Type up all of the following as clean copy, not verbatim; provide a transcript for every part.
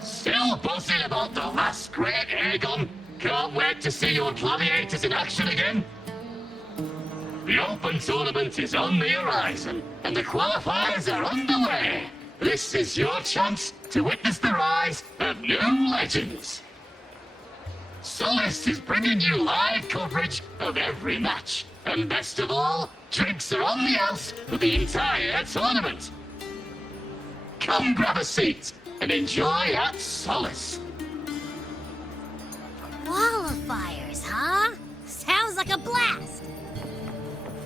Still buzzing about the last great air gun? Can't wait to see your gladiators in action again. The Open Tournament is on the horizon, and the qualifiers are underway. This is your chance to witness the rise of new legends. Solace is bringing you live coverage of every match. And best of all, drinks are on the house for the entire tournament. Come grab a seat and enjoy at Solace. Qualifiers, huh? Sounds like a blast.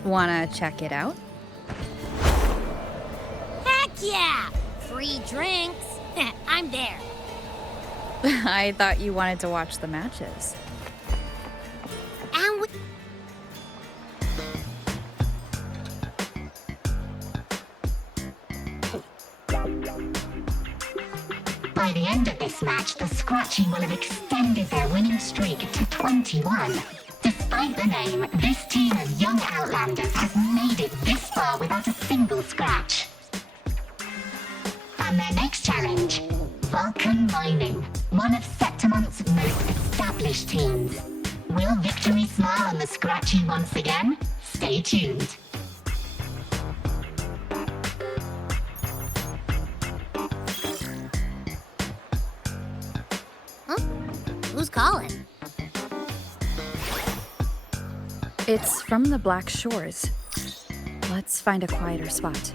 Wanna check it out? Heck yeah! Free drinks. I'm there. I thought you wanted to watch the matches. And we... By the end of this match, the Scratchy will have extended their winning streak to 21. Despite the name, this team of young Outlanders has made it this far without a single scratch. And their next challenge, Vulcan Mining, one of Septimont's most established teams. Will victory smile on the Scratchy once again? Stay tuned. Huh? Who's calling? It's from the Black Shores. Let's find a quieter spot.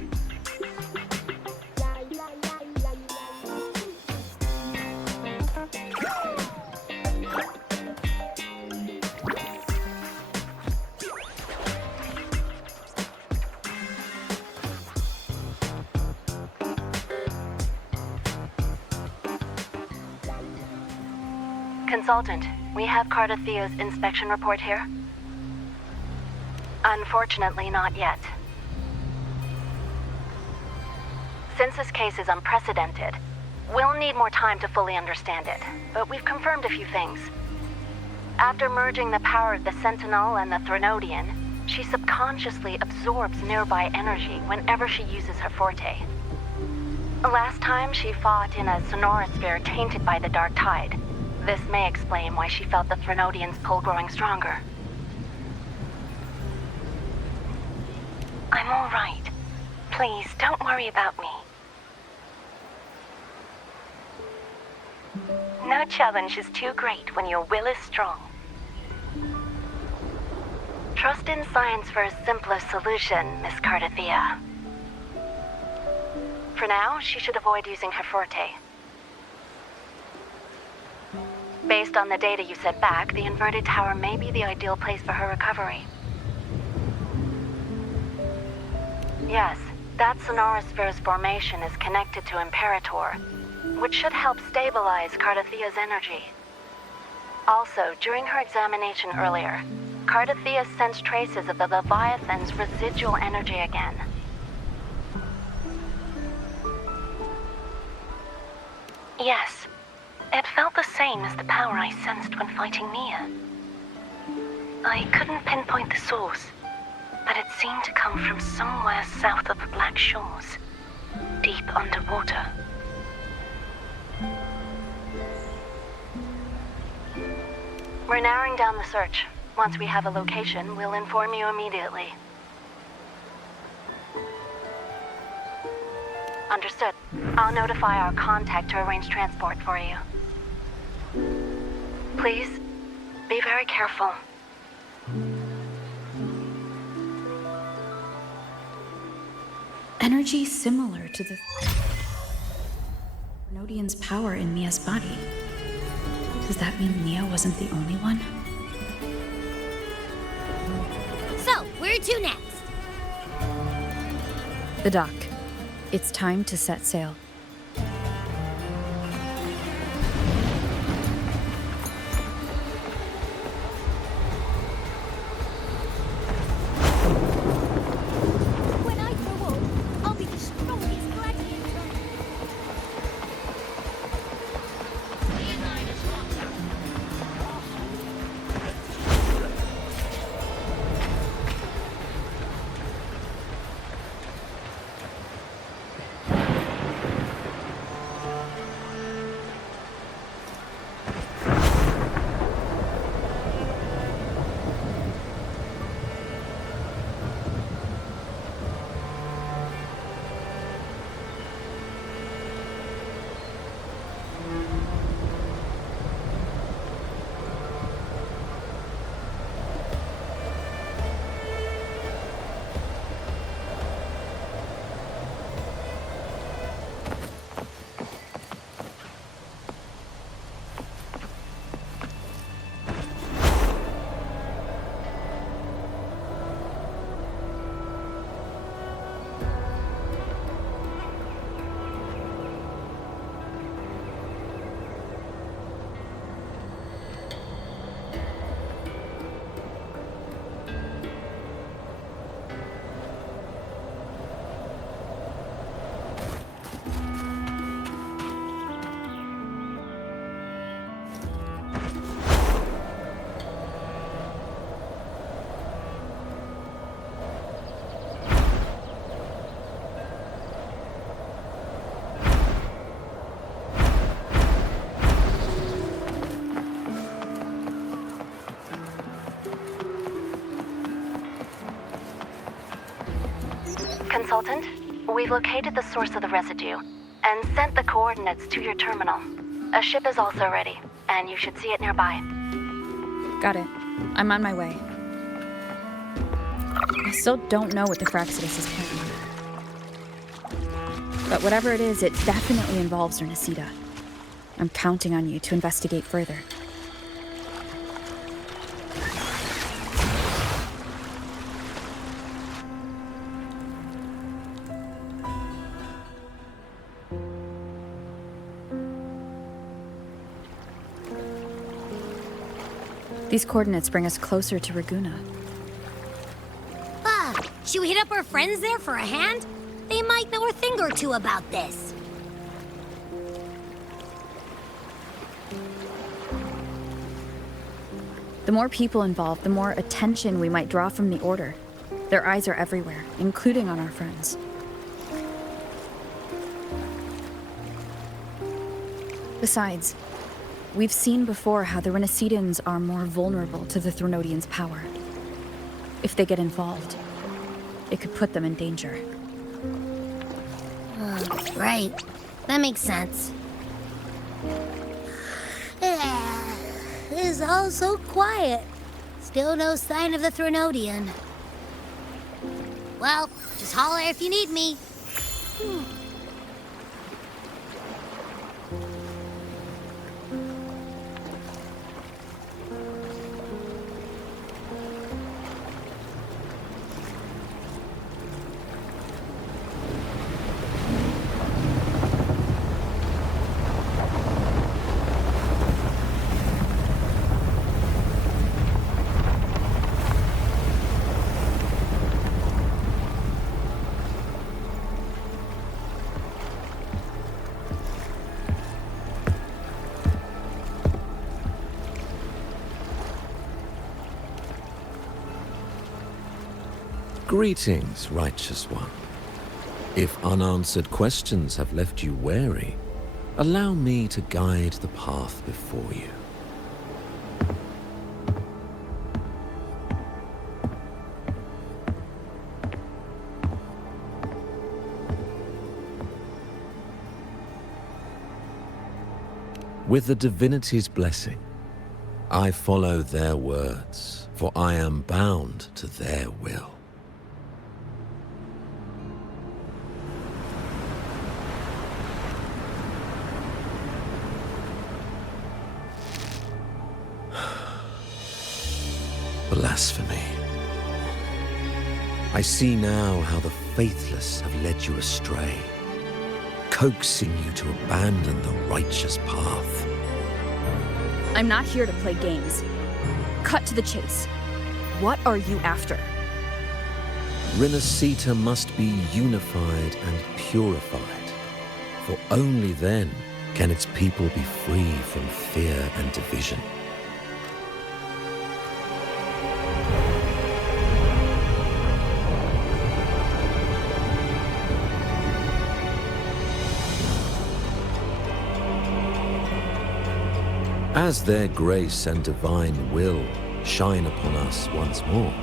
Consultant, we have Cardathea's inspection report here. Unfortunately, not yet. Since this case is unprecedented, we'll need more time to fully understand it, but we've confirmed a few things. After merging the power of the Sentinel and the Threnodian, she subconsciously absorbs nearby energy whenever she uses her forte. Last time, she fought in a sonorosphere tainted by the Dark Tide. This may explain why she felt the Threnodian's pull growing stronger. I'm all right. Please, don't worry about me. No challenge is too great when your will is strong. Trust in science for a simpler solution, Miss Cardathea. For now, she should avoid using her forte. Based on the data you sent back, the inverted tower may be the ideal place for her recovery. Yes, that sonorosphere's formation is connected to Imperator, which should help stabilize Cardathea's energy. Also, during her examination earlier, Cardathea sensed traces of the Leviathan's residual energy again. Yes, it felt the same as the power I sensed when fighting Nia. I couldn't pinpoint the source, but it seemed to come from somewhere south of the Black Shores, deep underwater. We're narrowing down the search. Once we have a location, we'll inform you immediately. Understood. I'll notify our contact to arrange transport for you. Please, be very careful. Energy similar to the Nodian's power in Mia's body. Does that mean Mia wasn't the only one? So, where to next? The dock. It's time to set sail. Consultant, we've located the source of the residue and sent the coordinates to your terminal. A ship is also ready, and you should see it nearby. Got it. I'm on my way. I still don't know what the Fraxidus is planning. But whatever it is, it definitely involves Ernesita. I'm counting on you to investigate further. These coordinates bring us closer to Raguna. Should we hit up our friends there for a hand? They might know a thing or two about this. The more people involved, the more attention we might draw from the Order. Their eyes are everywhere, including on our friends. Besides, we've seen before how the Renacitans are more vulnerable to the Threnodians' power. If they get involved, it could put them in danger. Right. That makes sense. It's all so quiet. Still no sign of the Threnodian. Well, just holler if you need me. Greetings, righteous one. If unanswered questions have left you wary, allow me to guide the path before you. With the divinity's blessing, I follow their words, for I am bound to their will. Blasphemy. I see now how the faithless have led you astray, coaxing you to abandon the righteous path. I'm not here to play games. Cut to the chase. What are you after? Renacita must be unified and purified, for only then can its people be free from fear and division. As their grace and divine will shine upon us once more,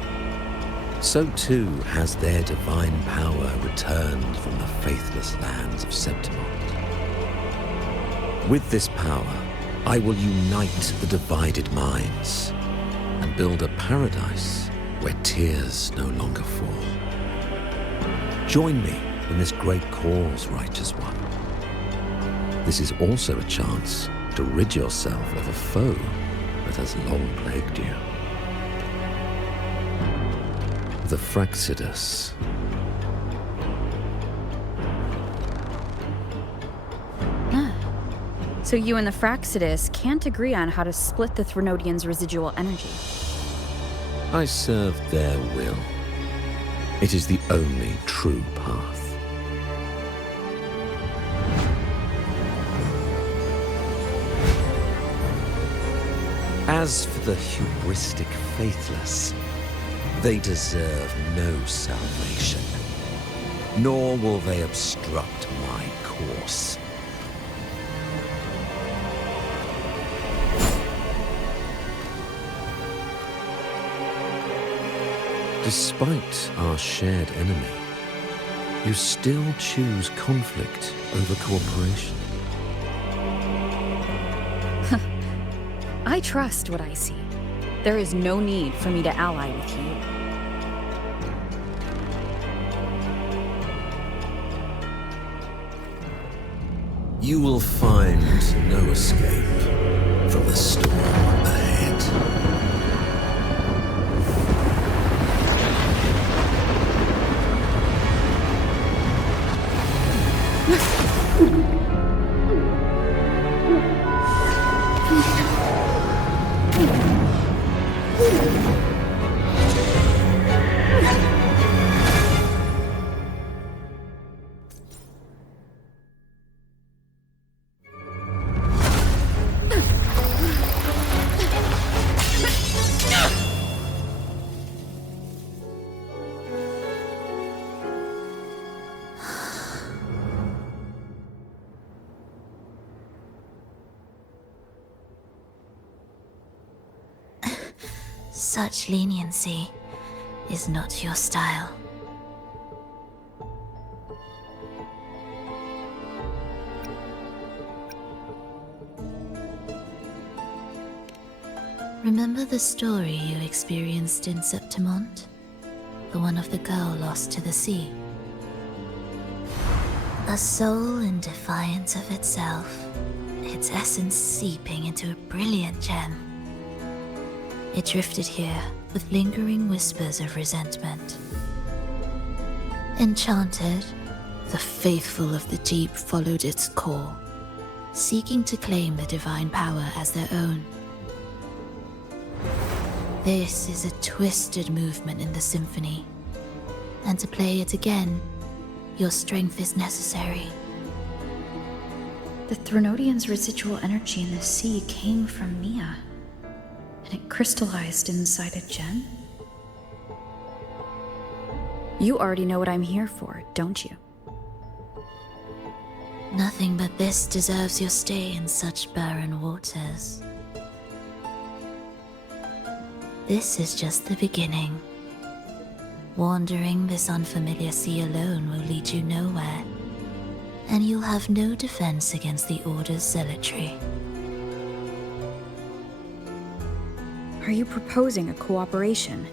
so too has their divine power returned from the faithless lands of Septimont. With this power, I will unite the divided minds and build a paradise where tears no longer fall. Join me in this great cause, righteous one. This is also a chance to rid yourself of a foe that has long plagued you. The Fraxidus. So you and the Fraxidus can't agree on how to split the Threnodians' residual energy. I serve their will. It is the only true path. As for the hubristic faithless, they deserve no salvation, nor will they obstruct my course. Despite our shared enemy, you still choose conflict over cooperation. I trust what I see. There is no need for me to ally with you. You will find no escape from the storm ahead. Such leniency is not your style. Remember the story you experienced in Septimont? The one of the girl lost to the sea? A soul in defiance of itself, its essence seeping into a brilliant gem. It drifted here with lingering whispers of resentment. Enchanted, the faithful of the deep followed its call, seeking to claim the divine power as their own. This is a twisted movement in the symphony, and to play it again, your strength is necessary. The Threnodians' residual energy in the sea came from Mia, and it crystallized inside a gem? You already know what I'm here for, don't you? Nothing but this deserves your stay in such barren waters. This is just the beginning. Wandering this unfamiliar sea alone will lead you nowhere, and you'll have no defense against the Order's zealotry. Are you proposing a cooperation?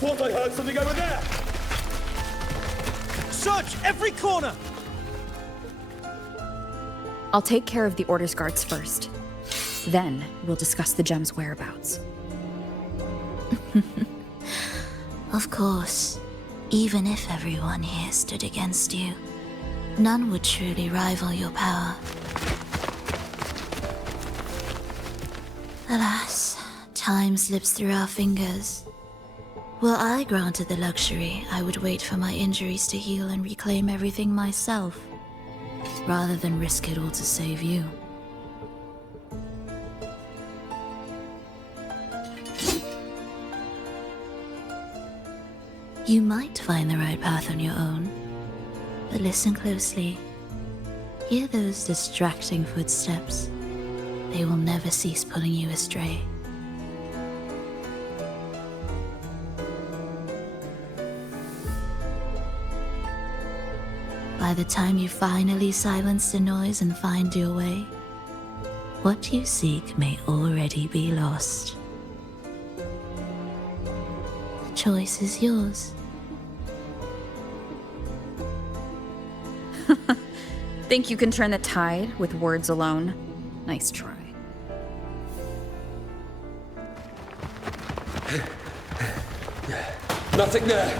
Thought I heard something over there! Search every corner! I'll take care of the Order's guards first. Then we'll discuss the gem's whereabouts. Of course, even if everyone here stood against you, none would truly rival your power. Alas, time slips through our fingers. Were I granted the luxury, I would wait for my injuries to heal and reclaim everything myself, rather than risk it all to save you. You might find the right path on your own, but listen closely. Hear those distracting footsteps. They will never cease pulling you astray. By the time you finally silence the noise and find your way, what you seek may already be lost. The choice is yours. Think you can turn the tide with words alone? Nice try. Nothing there!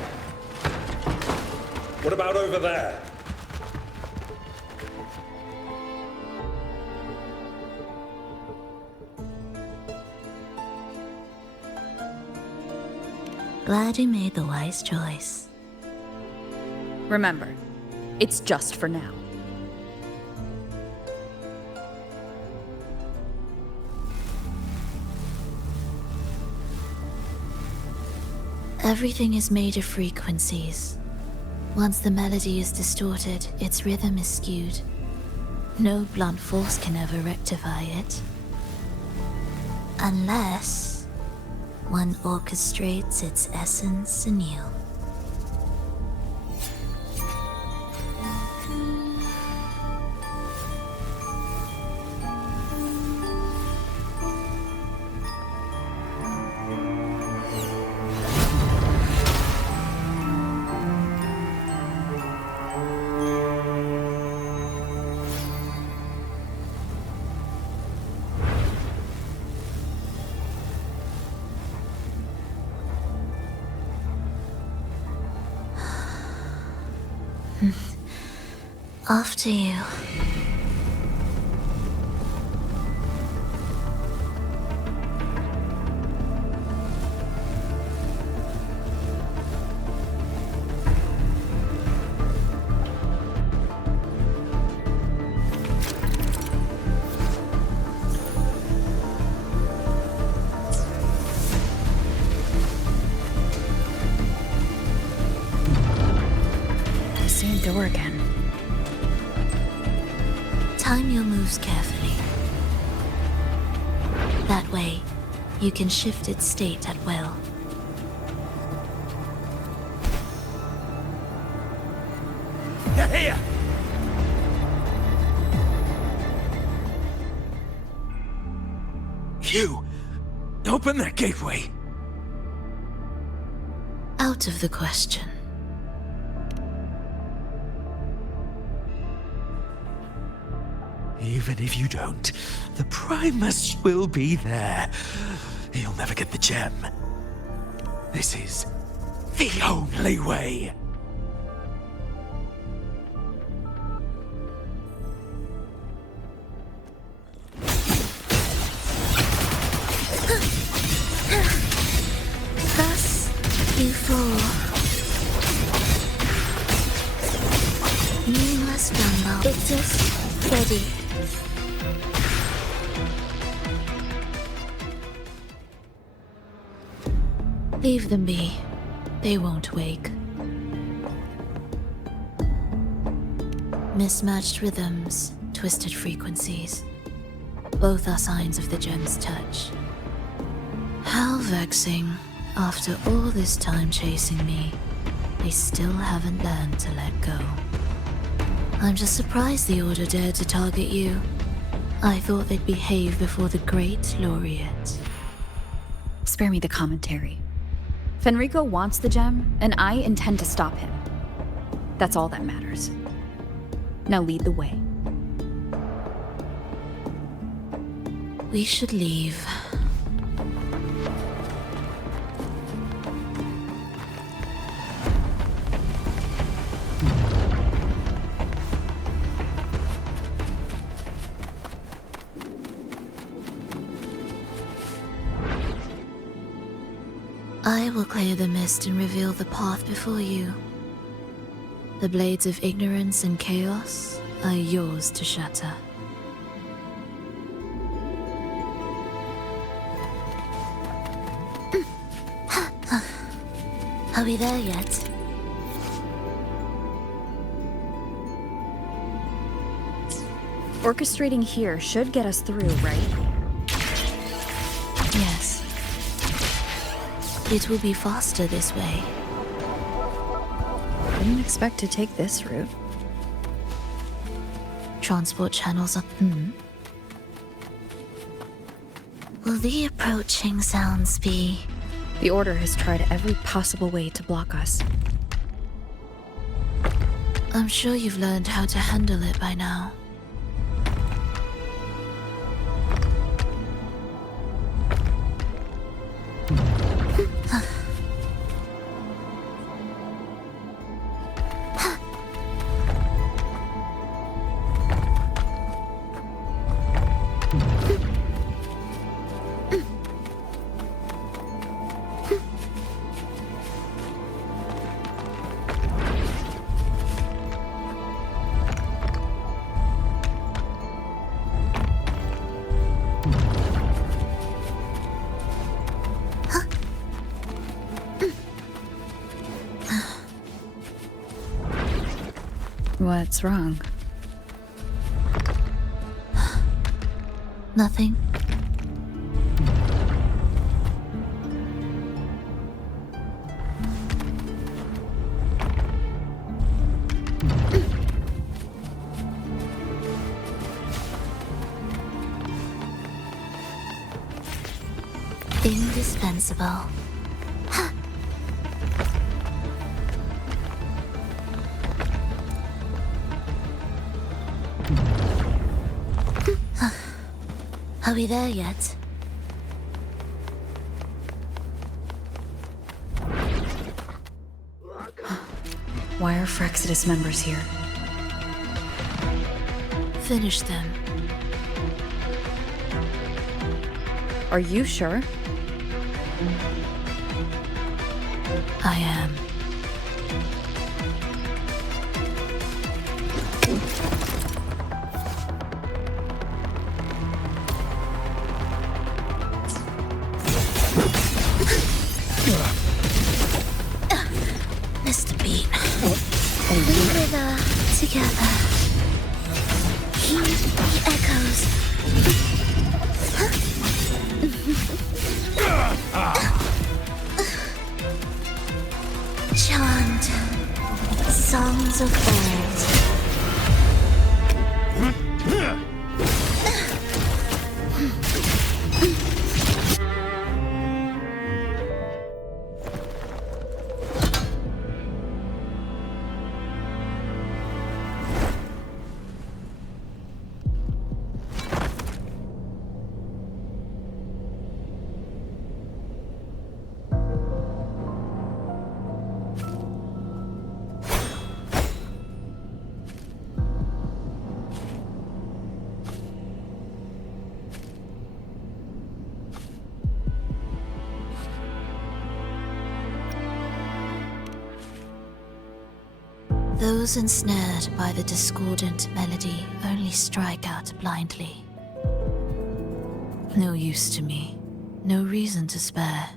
What about over there? Glad you made the wise choice. Remember, it's just for now. Everything is made of frequencies. Once the melody is distorted, its rhythm is skewed. No blunt force can ever rectify it. Unless one orchestrates its essence anew. After you. Same door again. Time your moves carefully. That way, you can shift its state at will. Here! You! Open that gateway! Out of the question. Even if you don't, the Primus will be there. He'll never get the gem. This is the only way. Thus, you fall. Meaningless dumbbell. Victus, ready. Leave them be. They won't wake. Mismatched rhythms, twisted frequencies. Both are signs of the gem's touch. How vexing. After all this time chasing me, they still haven't learned to let go. I'm just surprised the Order dared to target you. I thought they'd behave before the Great Laureate. Spare me the commentary. Fenrico wants the gem, and I intend to stop him. That's all that matters. Now lead the way. We should leave. I will clear the mist and reveal the path before you. The blades of ignorance and chaos are yours to shatter. Are we there yet? Orchestrating here should get us through, right? Yes. It will be faster this way. Didn't expect to take this route. Transport channels up. Will the approaching sounds be? The Order has tried every possible way to block us. I'm sure you've learned how to handle it by now. What's wrong? Nothing. Indispensable. Are we there yet? Why are Frexidus members here? Finish them. Are you sure? I am. Mr. Bean. We wither together. Heed the echoes. Chant songs of old. Those ensnared by the discordant melody only strike out blindly. No use to me, no reason to spare.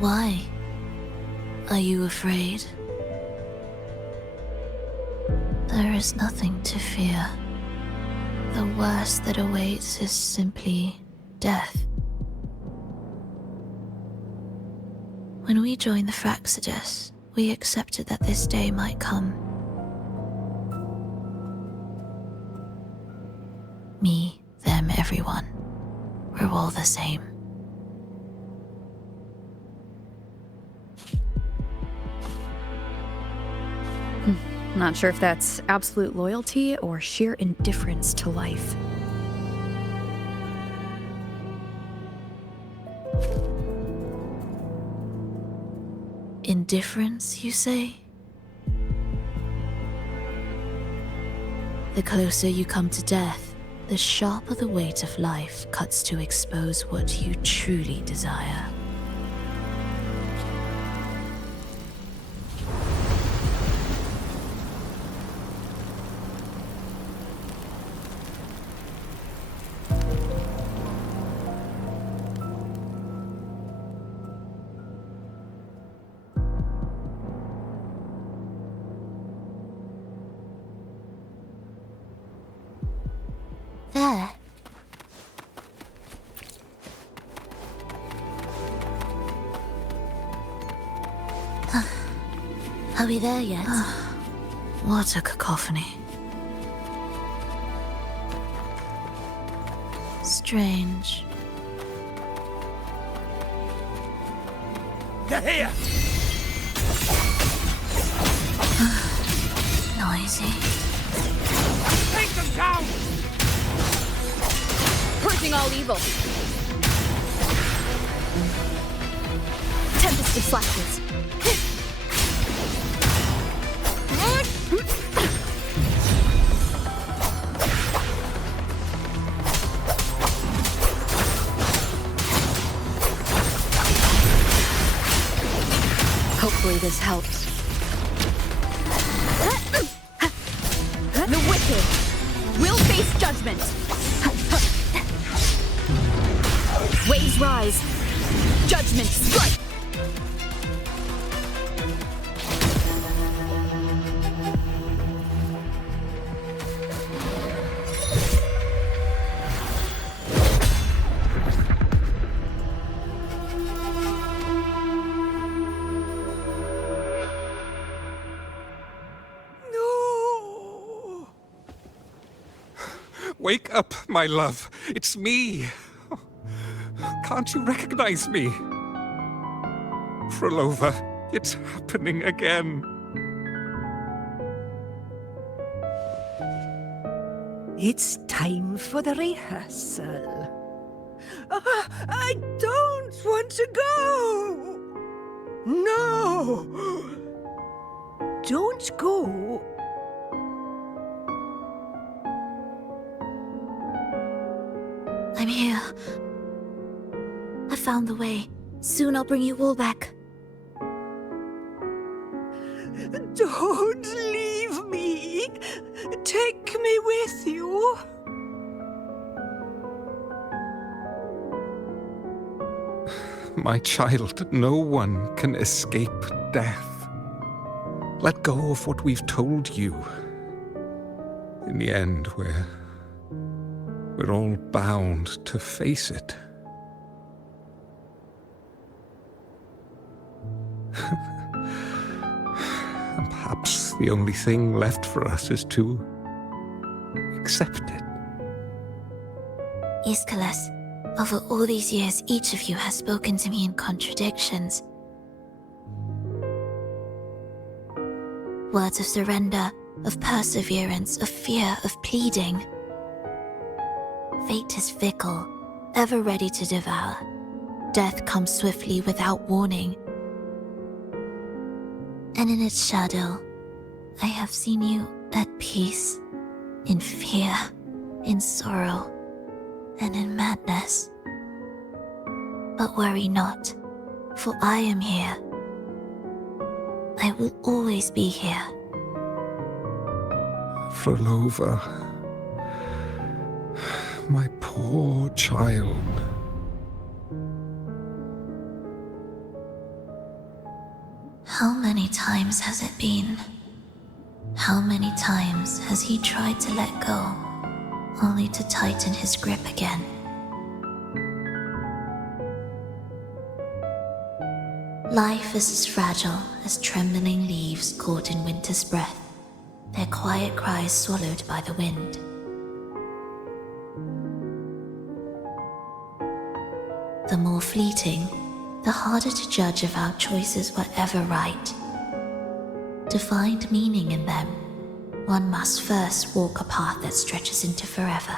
Why? Are you afraid? There is nothing to fear. The worst that awaits is simply death. When we joined the Fraxidus, we accepted that this day might come. Me, them, everyone. We're all the same. Not sure if that's absolute loyalty or sheer indifference to life. Indifference, you say? The closer you come to death, the sharper the weight of life cuts to expose what you truly desire. There. Are we there yet? What a cacophony. Strange. They're here! Noisy. Take them down! Purging all evil. Tempest of flashes. Hopefully this helps. The wicked will face judgment. Waves rise. Judgment strike. No! Wake up, my love. It's me. Can't you recognize me? Phrolova, it's happening again. It's time for the rehearsal. I don't want to go! No! don't go. I'm here. I found the way. Soon I'll bring you all back. Don't leave me. Take me with you. My child, no one can escape death. Let go of what we've told you. In the end, we're all bound to face it. And perhaps the only thing left for us is to accept it. Iskalas, over all these years, each of you has spoken to me in contradictions. Words of surrender, of perseverance, of fear, of pleading. Fate is fickle, ever ready to devour. Death comes swiftly without warning. And in its shadow, I have seen you at peace, in fear, in sorrow, and in madness. But worry not, for I am here. I will always be here. Fhrolova, my poor child. How many times has it been? How many times has he tried to let go, only to tighten his grip again? Life is as fragile as trembling leaves caught in winter's breath, their quiet cries swallowed by the wind. The more fleeting, the harder to judge if our choices were ever right. To find meaning in them, one must first walk a path that stretches into forever.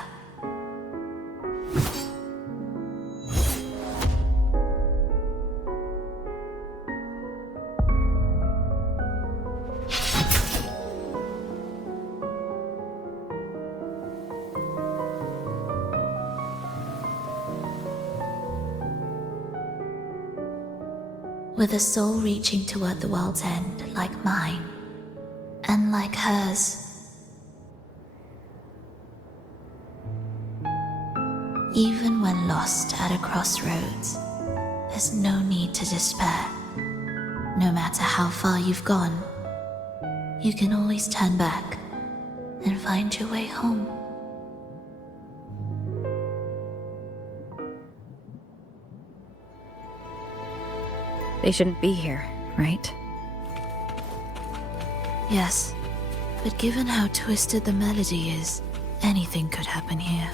With a soul reaching toward the world's end like mine, and like hers. Even when lost at a crossroads, there's no need to despair. No matter how far you've gone, you can always turn back and find your way home. They shouldn't be here, right? Yes, but given how twisted the melody is, anything could happen here.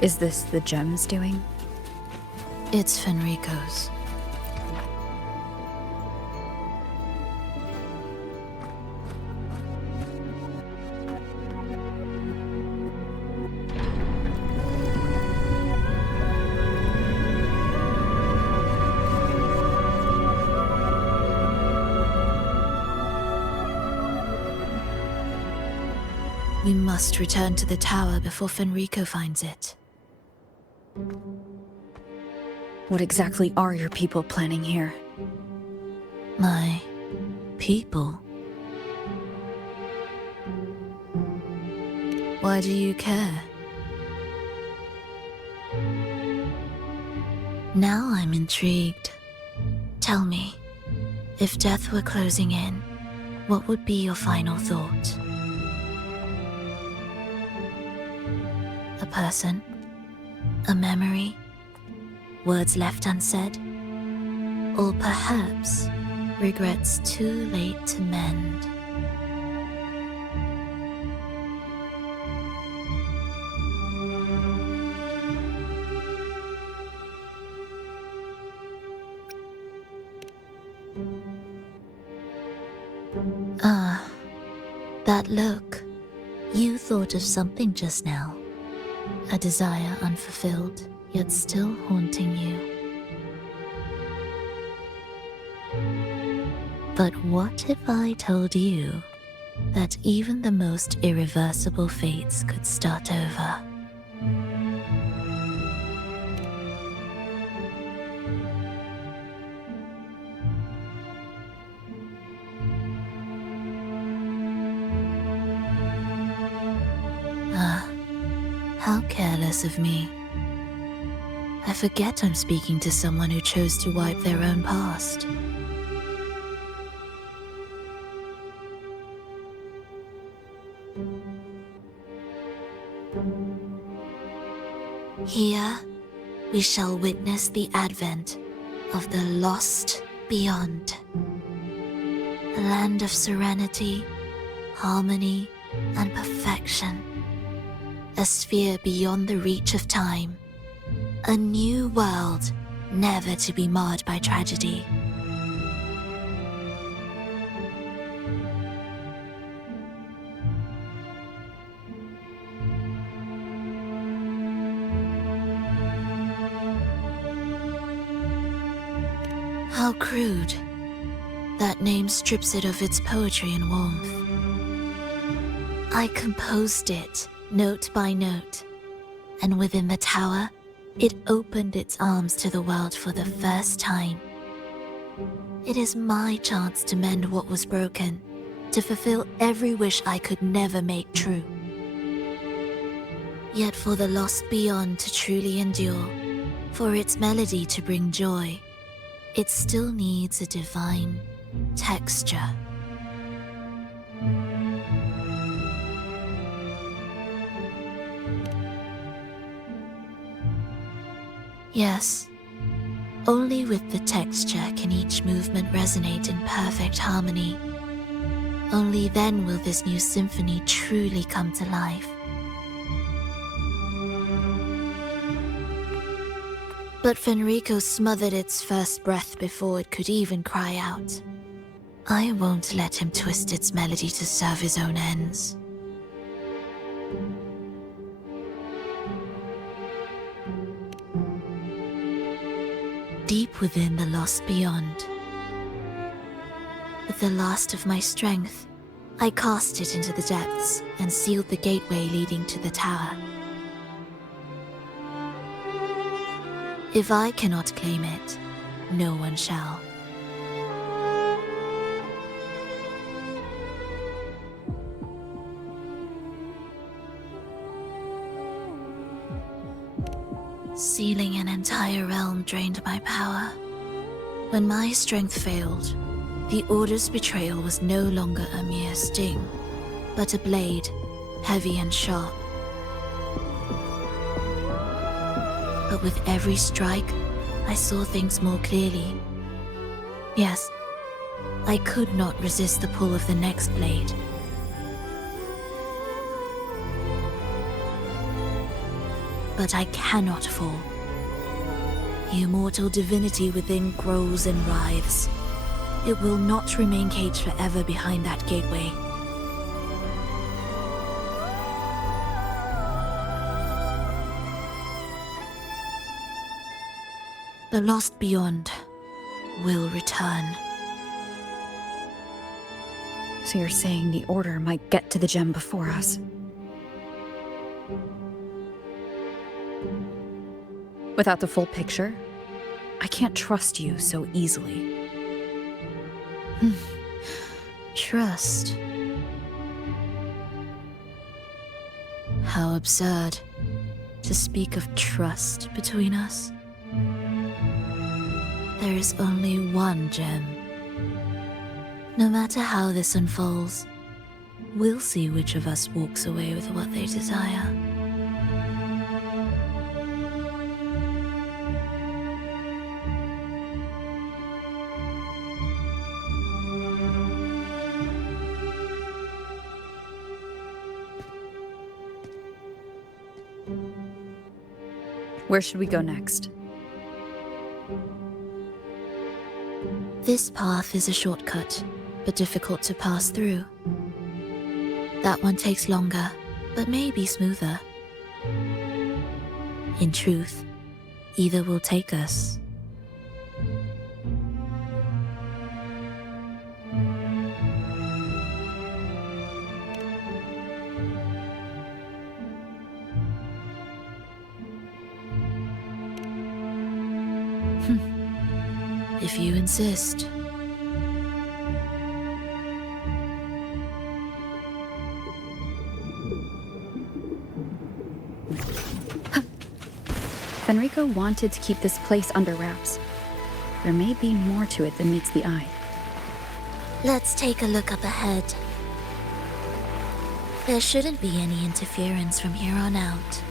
Is this the gem's doing? It's Fenrico's. We must return to the tower before Fenrico finds it. What exactly are your people planning here? My people? Why do you care? Now I'm intrigued. Tell me, if death were closing in, what would be your final thought? A person? A memory? Words left unsaid? Or perhaps regrets too late to mend? Ah, that look. You thought of something just now. A desire unfulfilled, yet still haunting you. But what if I told you that even the most irreversible fates could start over? How careless of me. I forget I'm speaking to someone who chose to wipe their own past. Here, we shall witness the advent of the lost beyond. A land of serenity, harmony, and perfection. A sphere beyond the reach of time. A new world, never to be marred by tragedy. How crude. That name strips it of its poetry and warmth. I composed it, note by note, and within the tower, it opened its arms to the world for the first time. It is my chance to mend what was broken, to fulfill every wish I could never make true. Yet for the lost beyond to truly endure, for its melody to bring joy, it still needs a divine texture. Yes, only with the texture can each movement resonate in perfect harmony. Only then will this new symphony truly come to life. But Fenrico smothered its first breath before it could even cry out. I won't let him twist its melody to serve his own ends. Deep within the lost beyond, with the last of my strength, I cast it into the depths and sealed the gateway leading to the tower. If I cannot claim it, no one shall. Sealing an entire realm drained my power. When my strength failed, the Order's betrayal was no longer a mere sting, but a blade, heavy and sharp. But with every strike, I saw things more clearly. Yes, I could not resist the pull of the next blade. But I cannot fall. The immortal divinity within grows and writhes. It will not remain caged forever behind that gateway. The lost beyond will return. So you're saying the Order might get to the gem before us? Without the full picture, I can't trust you so easily. Trust? How absurd to speak of trust between us. There is only one gem. No matter how this unfolds, we'll see which of us walks away with what they desire. Where should we go next? This path is a shortcut, but difficult to pass through. That one takes longer, but may be smoother. In truth, either will take us. If you insist. Fenrico wanted to keep this place under wraps. There may be more to it than meets the eye. Let's take a look up ahead. There shouldn't be any interference from here on out.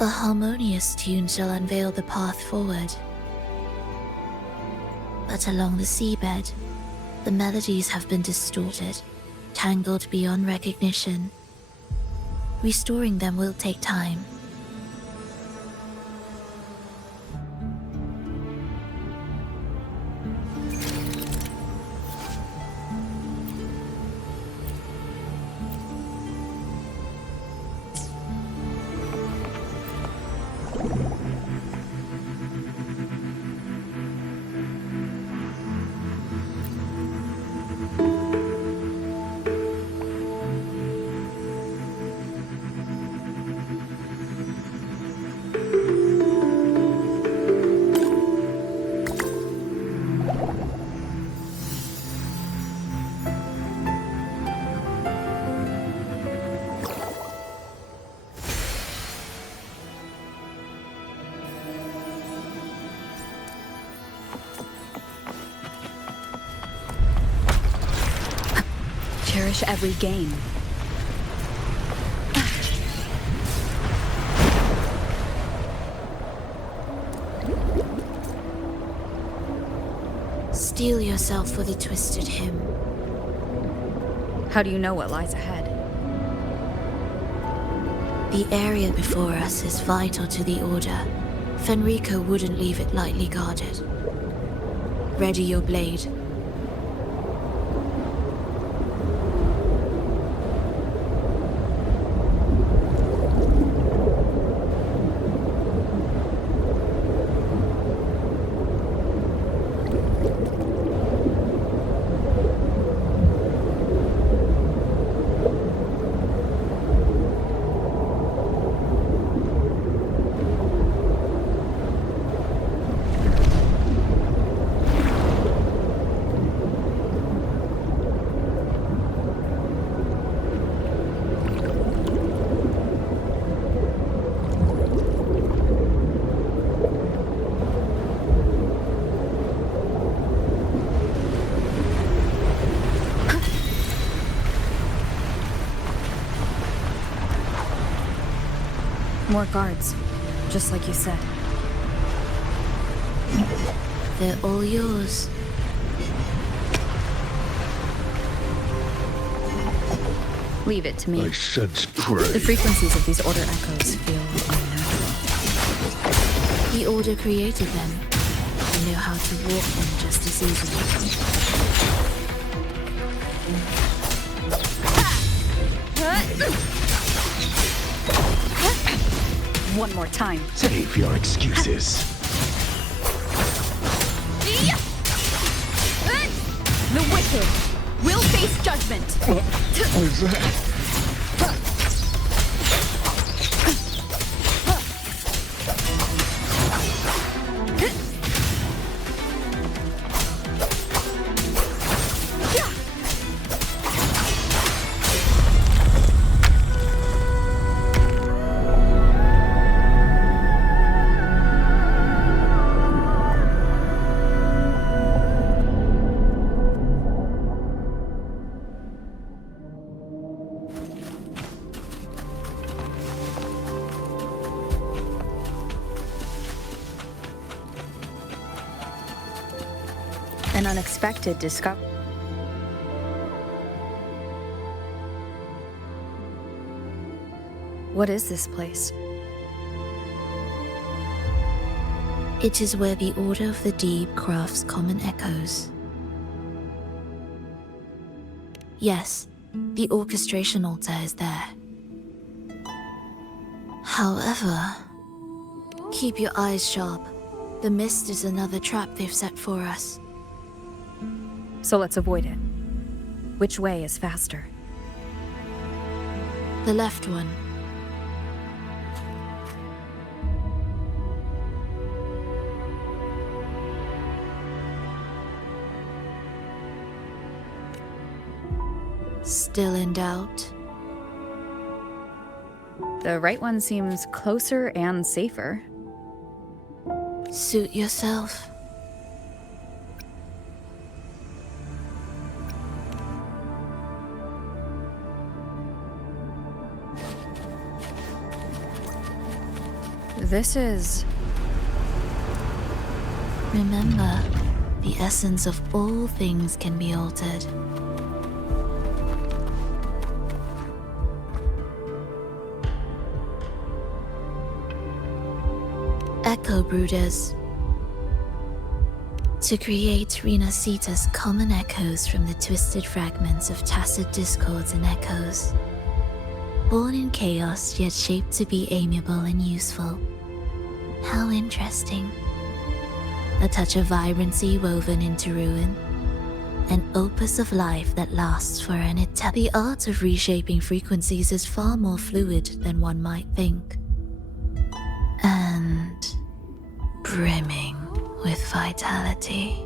A harmonious tune shall unveil the path forward. But along the seabed, the melodies have been distorted, tangled beyond recognition. Restoring them will take time. Cherish every gain. Steel yourself for the twisted hymn. How do you know what lies ahead? The area before us is vital to the Order. Fenrico wouldn't leave it lightly guarded. Ready your blade. More guards, just like you said. They're all yours. Leave it to me. I sense prey. The frequencies of these Order echoes feel unnatural. The Order created them. They know how to walk them just as easily. One more time. Save your excuses. The wicked will face judgment. What was that? An unexpected discovery. What is this place? It is where the Order of the Deep crafts common echoes. Yes, the orchestration altar is there. However, keep your eyes sharp. The mist is another trap they've set for us. So let's avoid it. Which way is faster? The left one. Still in doubt? The right one seems closer and safer. Suit yourself. This is... Remember, the essence of all things can be altered. Echo Brooders. To create Rena Sita's common echoes from the twisted fragments of tacit discords and echoes. Born in chaos, yet shaped to be amiable and useful. How interesting. A touch of vibrancy woven into ruin. An opus of life that lasts for an eternity. The art of reshaping frequencies is far more fluid than one might think. And brimming with vitality.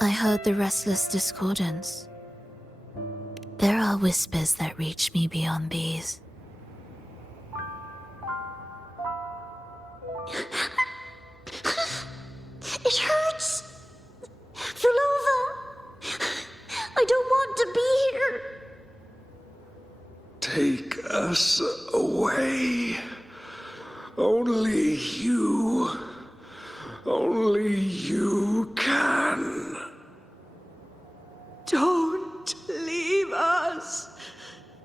I heard the restless discordance. There are whispers that reach me beyond these. It hurts! Phrolova! I don't want to be here! Take us away. Only you can. Don't leave us.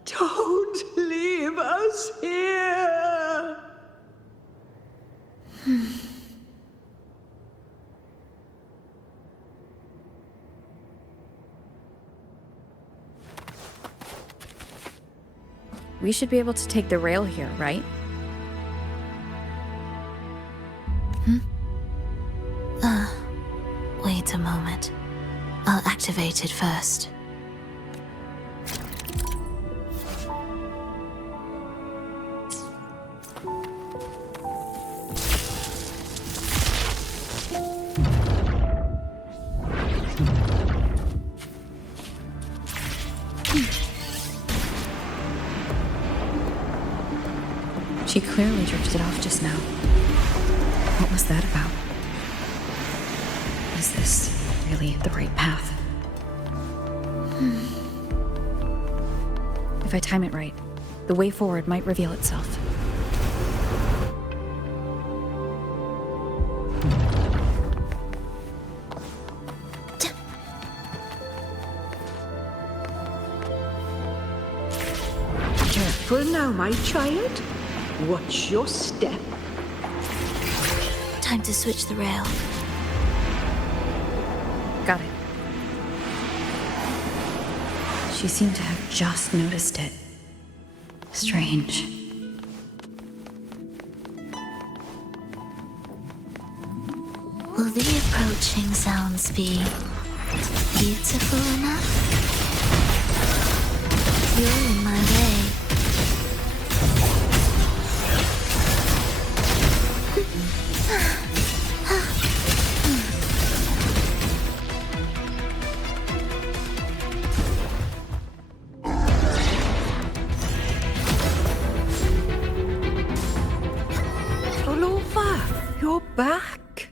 Don't leave us here. We should be able to take the rail here, right? Wait a moment. I'll activate it first. She clearly drifted off just now. What was that about? Is this really the right path? If I time it right, the way forward might reveal itself. Careful now, my child. Watch your step. Time to switch the rail. Got it. She seemed to have just noticed it. Strange. Will the approaching sounds be beautiful enough? You're in my way. Phrolova, you're back.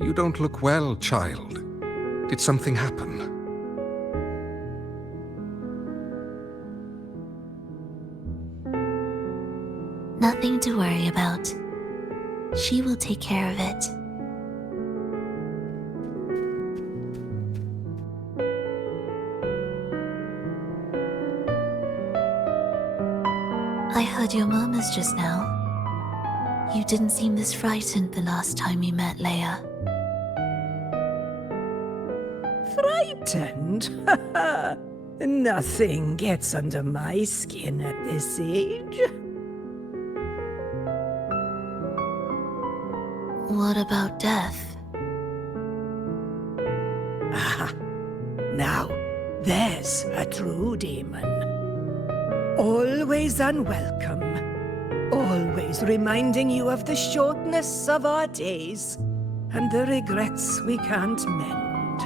You don't look well, child. Did something happen? Nothing to worry about. She will take care of it. I heard your murmurs just now. You didn't seem this frightened the last time we met, Leia. Frightened? Nothing gets under my skin at this age. What about death? Ah, now, there's a true demon. Always unwelcome. Always reminding you of the shortness of our days and the regrets we can't mend.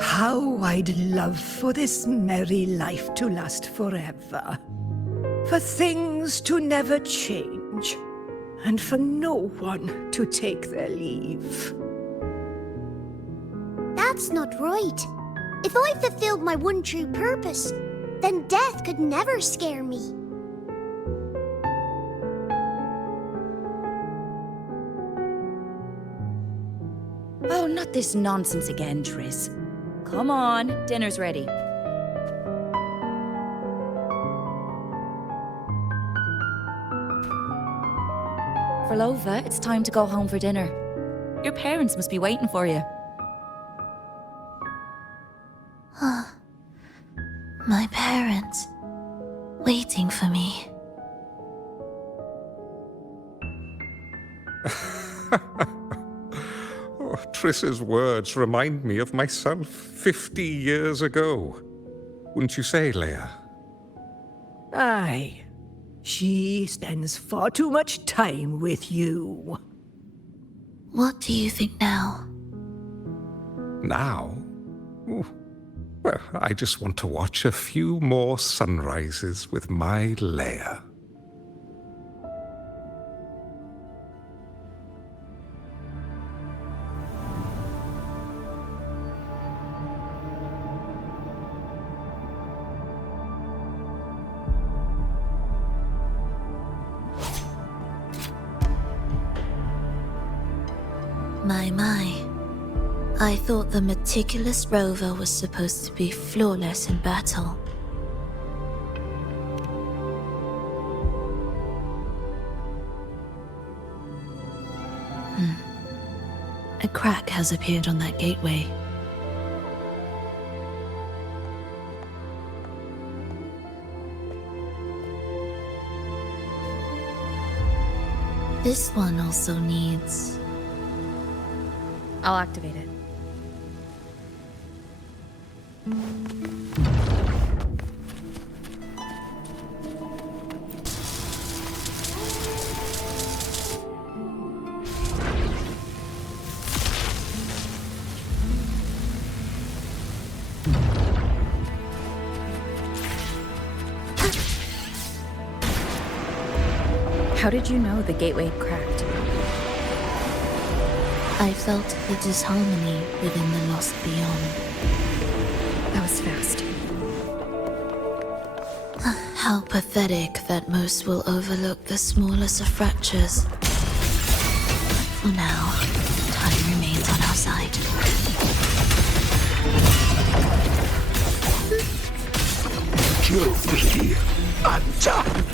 How I'd love for this merry life to last forever. For things to never change, and for no one to take their leave. That's not right. If I fulfilled my one true purpose, then death could never scare me. Oh, not this nonsense again, Triss. Come on, dinner's ready. Fhrolova, it's time to go home for dinner. Your parents must be waiting for you. My parents. Waiting for me. Oh, Triss's words remind me of myself 50 years ago. Wouldn't you say, Leia? Aye. She spends far too much time with you. What do you think now? Now? Ooh. Well, I just want to watch a few more sunrises with my Leia. My. I thought the meticulous rover was supposed to be flawless in battle. A crack has appeared on that gateway. This one also needs... I'll activate it. How did you know the gateway had cracked? I felt the disharmony within the lost beyond. That was fast. How pathetic that most will overlook the smallest of fractures. For now, time remains on our side. Kill me. I'm done.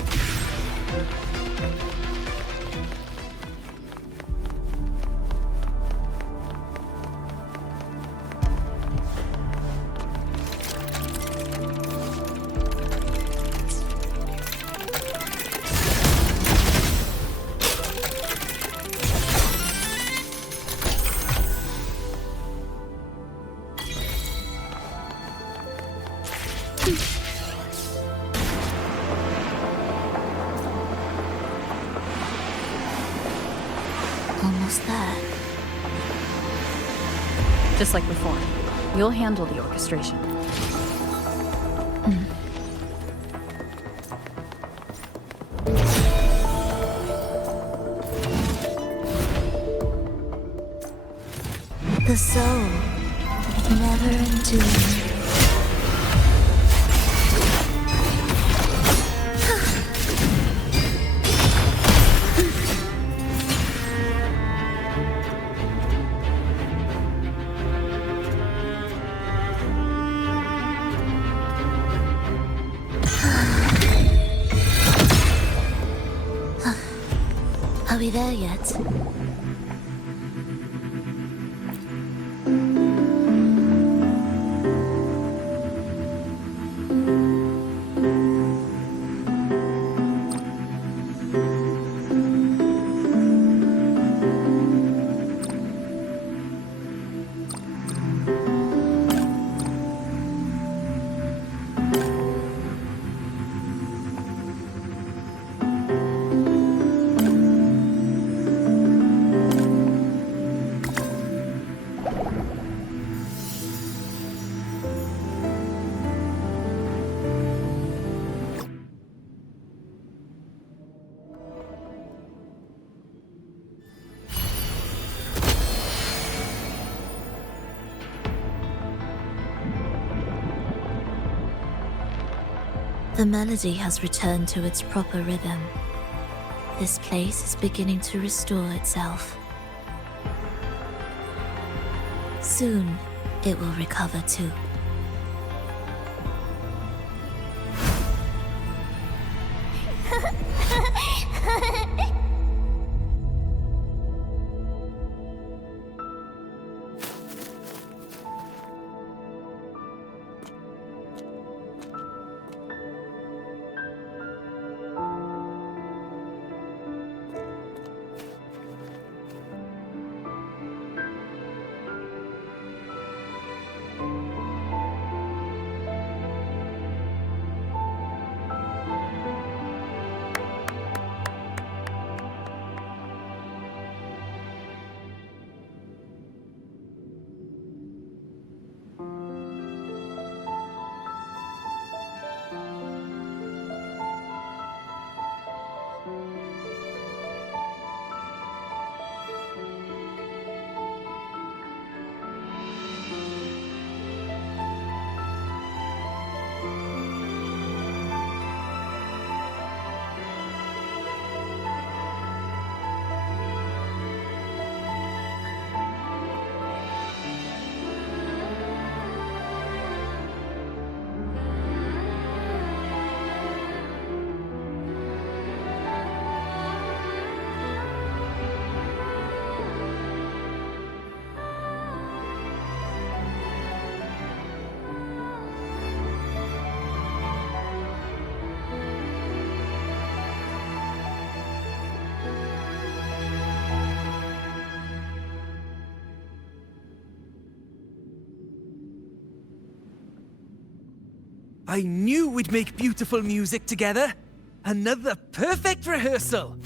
Almost there. Just like before. You'll handle the orchestration. The soul, never entombed. Are we there yet? The melody has returned to its proper rhythm. This place is beginning to restore itself. Soon, it will recover too. I knew we'd make beautiful music together. Another perfect rehearsal.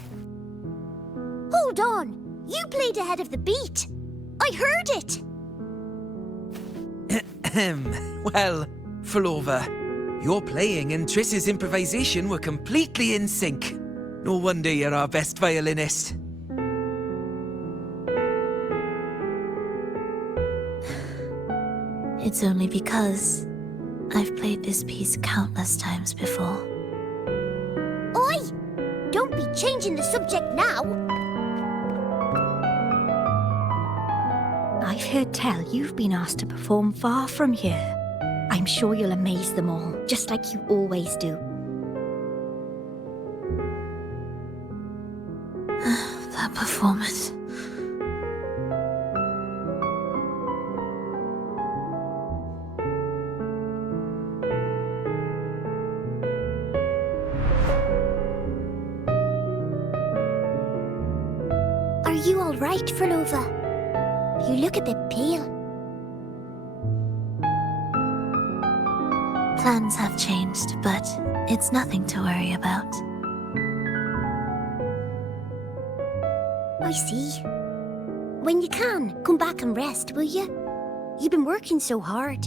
Hold on. You played ahead of the beat. I heard it. Well, Fhrolova, your playing and Triss's improvisation were completely in sync. No wonder you're our best violinist. It's only because I've played this piece countless times before. Oi! Don't be changing the subject now. I've heard tell you've been asked to perform far from here. I'm sure you'll amaze them all, just like you always do. That performance. Are you all right, Fhrolova? You look a bit pale. Plans have changed, but it's nothing to worry about. I see. When you can, come back and rest, will you? You've been working so hard.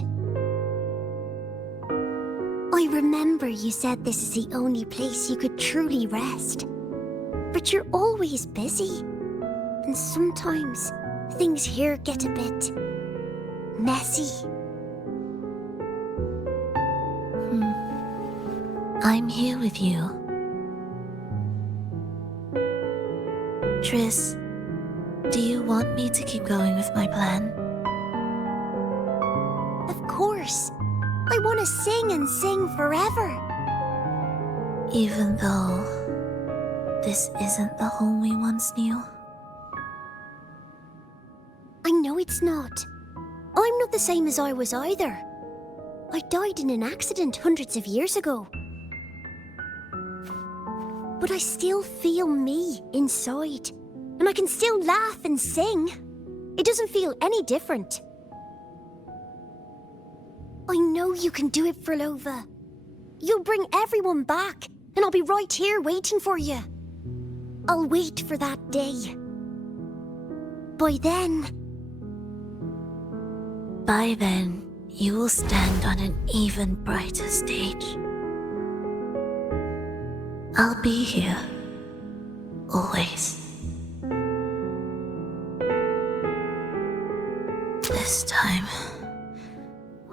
I remember you said this is the only place you could truly rest. But you're always busy. And sometimes things here get a bit messy. I'm here with you. Triss, do you want me to keep going with my plan? Of course. I want to sing and sing forever. Even though This isn't the home we once knew. I know it's not. I'm not the same as I was either. I died in an accident hundreds of years ago. But I still feel me inside. And I can still laugh and sing. It doesn't feel any different. I know you can do it, Fhrolova. You'll bring everyone back, and I'll be right here waiting for you. I'll wait for that day. By then, you will stand on an even brighter stage. I'll be here. Always. This time,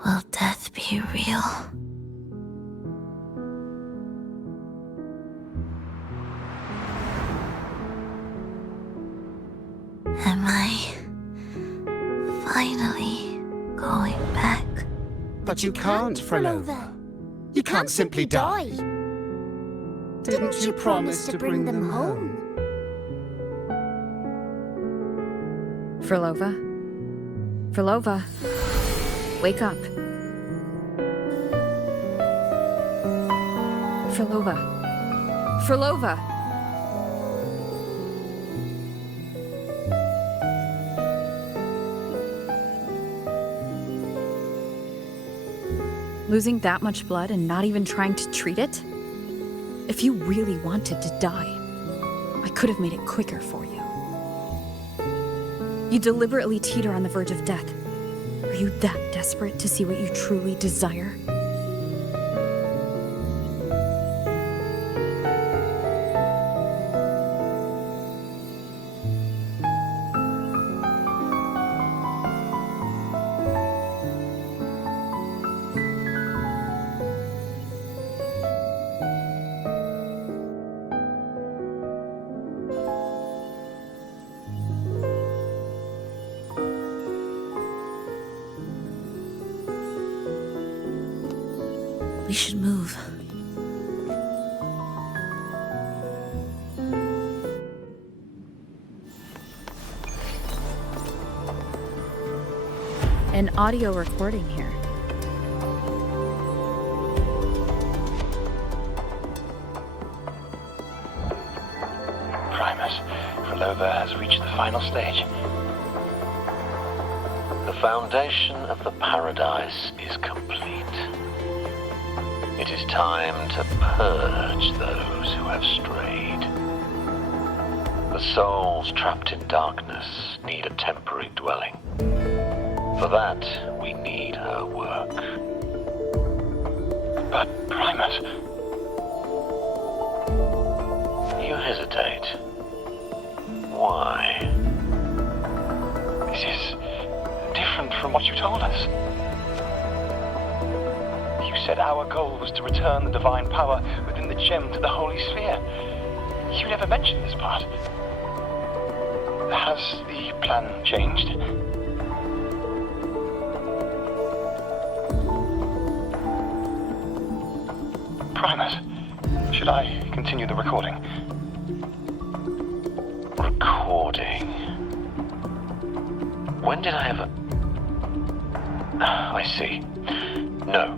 will death be real? Am I finally going back? But you can't, Fhrolova. You can't simply die. Didn't you promise to bring them home? Fhrolova? Fhrolova? Wake up. Fhrolova. Fhrolova! Losing that much blood and not even trying to treat it? If you really wanted to die, I could have made it quicker for you. You deliberately teeter on the verge of death. Are you that desperate to see what you truly desire? We should move. An audio recording here. Primus, Fhrolova has reached the final stage. The foundation of the paradise is complete. It is time to purge those who have strayed. The souls trapped in darkness need a temporary dwelling. For that, we need her work. But, Primus... You hesitate. Why? This is different from what you told us. You said our goal was to return the divine power within the gem to the Holy Sphere. You never mentioned this part. Has the plan changed? Primus, should I continue the recording? Recording? When did I ever... I see. No.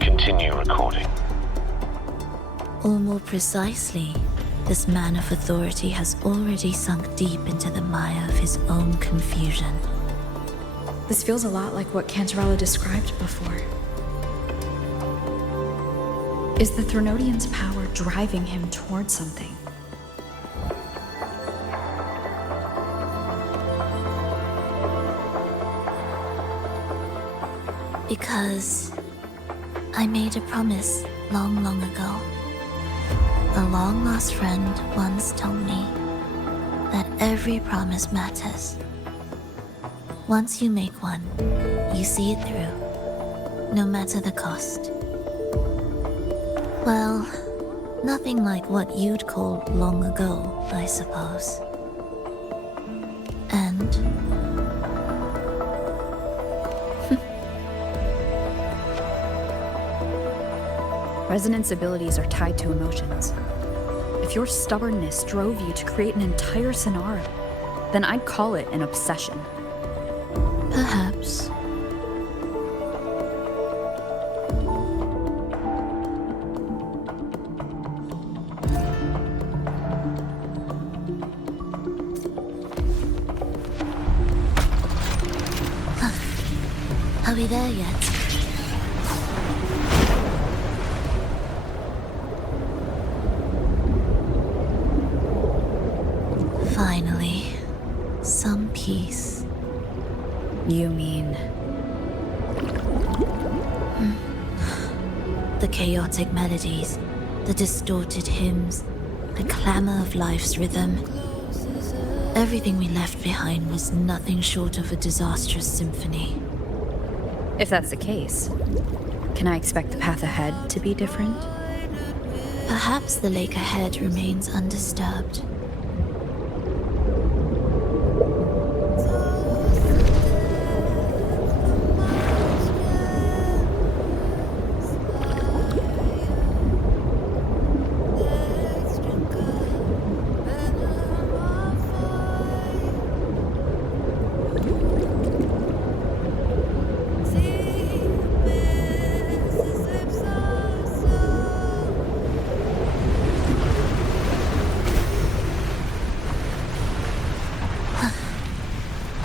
Continue recording. Or more precisely, this man of authority has already sunk deep into the mire of his own confusion. This feels a lot like what Cantarella described before. Is the Threnodian's power driving him towards something? Because I made a promise long, long ago. A long-lost friend once told me that every promise matters. Once you make one, you see it through, no matter the cost. Well, nothing like what you'd call long ago, I suppose. And... Resonance abilities are tied to emotions. If your stubbornness drove you to create an entire scenario, then I'd call it an obsession. Perhaps. Are we there yet? Finally, some peace. You mean... The chaotic melodies, the distorted hymns, the clamor of life's rhythm. Everything we left behind was nothing short of a disastrous symphony. If that's the case, can I expect the path ahead to be different? Perhaps the lake ahead remains undisturbed.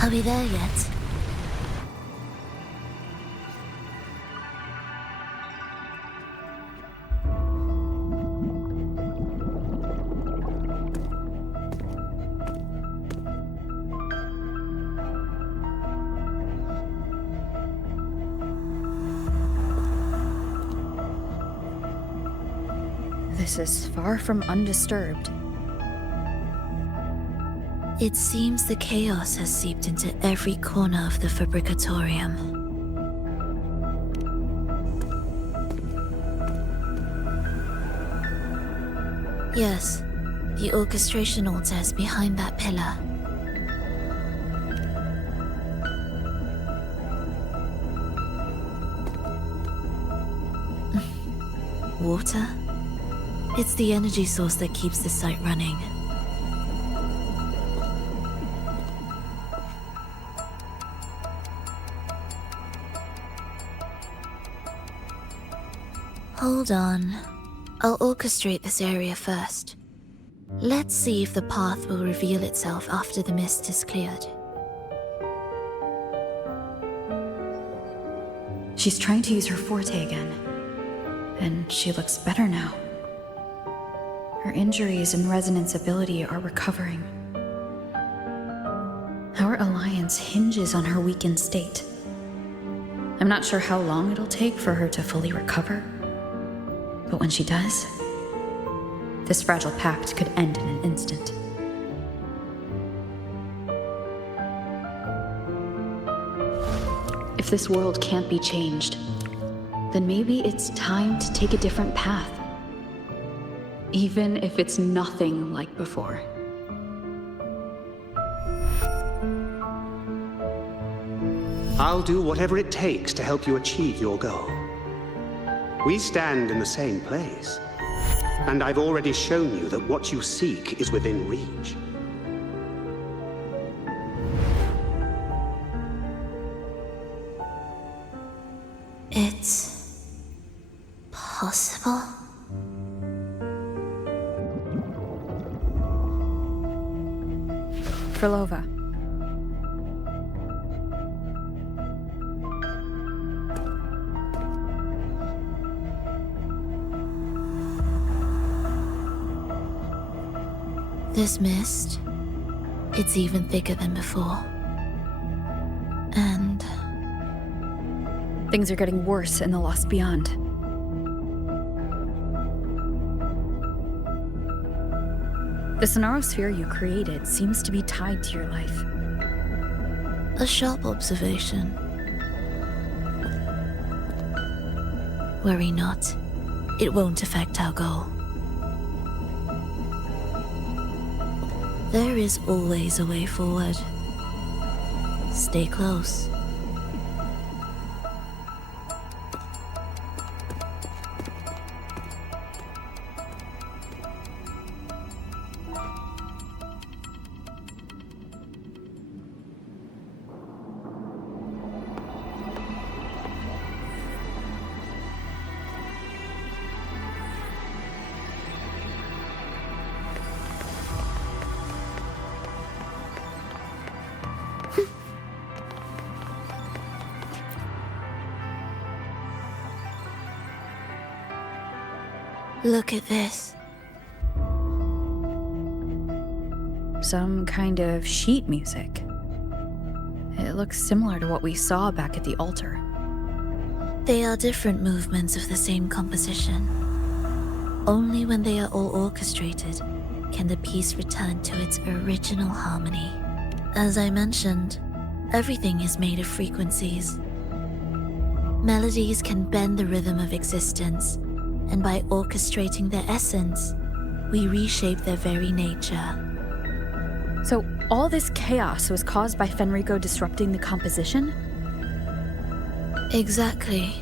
Are we there yet? This is far from undisturbed. It seems the chaos has seeped into every corner of the Fabricatorium. Yes, the orchestration altar is behind that pillar. Water? It's the energy source that keeps the site running. Hold on. I'll orchestrate this area first. Let's see if the path will reveal itself after the mist is cleared. She's trying to use her forte again. And she looks better now. Her injuries and resonance ability are recovering. Our alliance hinges on her weakened state. I'm not sure how long it'll take for her to fully recover. But when she does, this fragile pact could end in an instant. If this world can't be changed, then maybe it's time to take a different path. Even if it's nothing like before. I'll do whatever it takes to help you achieve your goal. We stand in the same place, and I've already shown you that what you seek is within reach. It's possible? Fhrolova. This mist, it's even thicker than before. And things are getting worse in the Lost Beyond. The Sonarosphere you created seems to be tied to your life. a sharp observation. Worry not. It won't affect our goal. There is always a way forward. Stay close. Look at this. Some kind of sheet music. It looks similar to what we saw back at the altar. They are different movements of the same composition. Only when they are all orchestrated can the piece return to its original harmony. As I mentioned, everything is made of frequencies. Melodies can bend the rhythm of existence, and by orchestrating their essence, we reshape their very nature. So all this chaos was caused by Fenrico disrupting the composition? Exactly.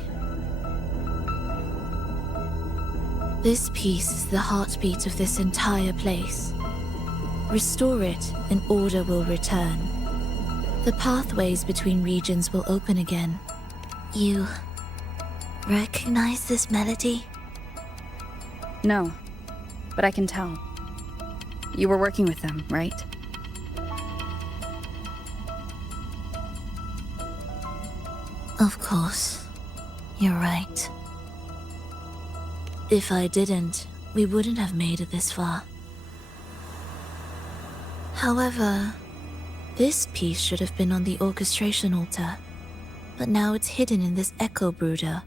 This piece is the heartbeat of this entire place. Restore it, and order will return. The pathways between regions will open again. You recognize this melody? No, but I can tell. You were working with them, right? Of course. You're right. If I didn't, we wouldn't have made it this far. However, this piece should have been on the orchestration altar, but now it's hidden in this echo brooder.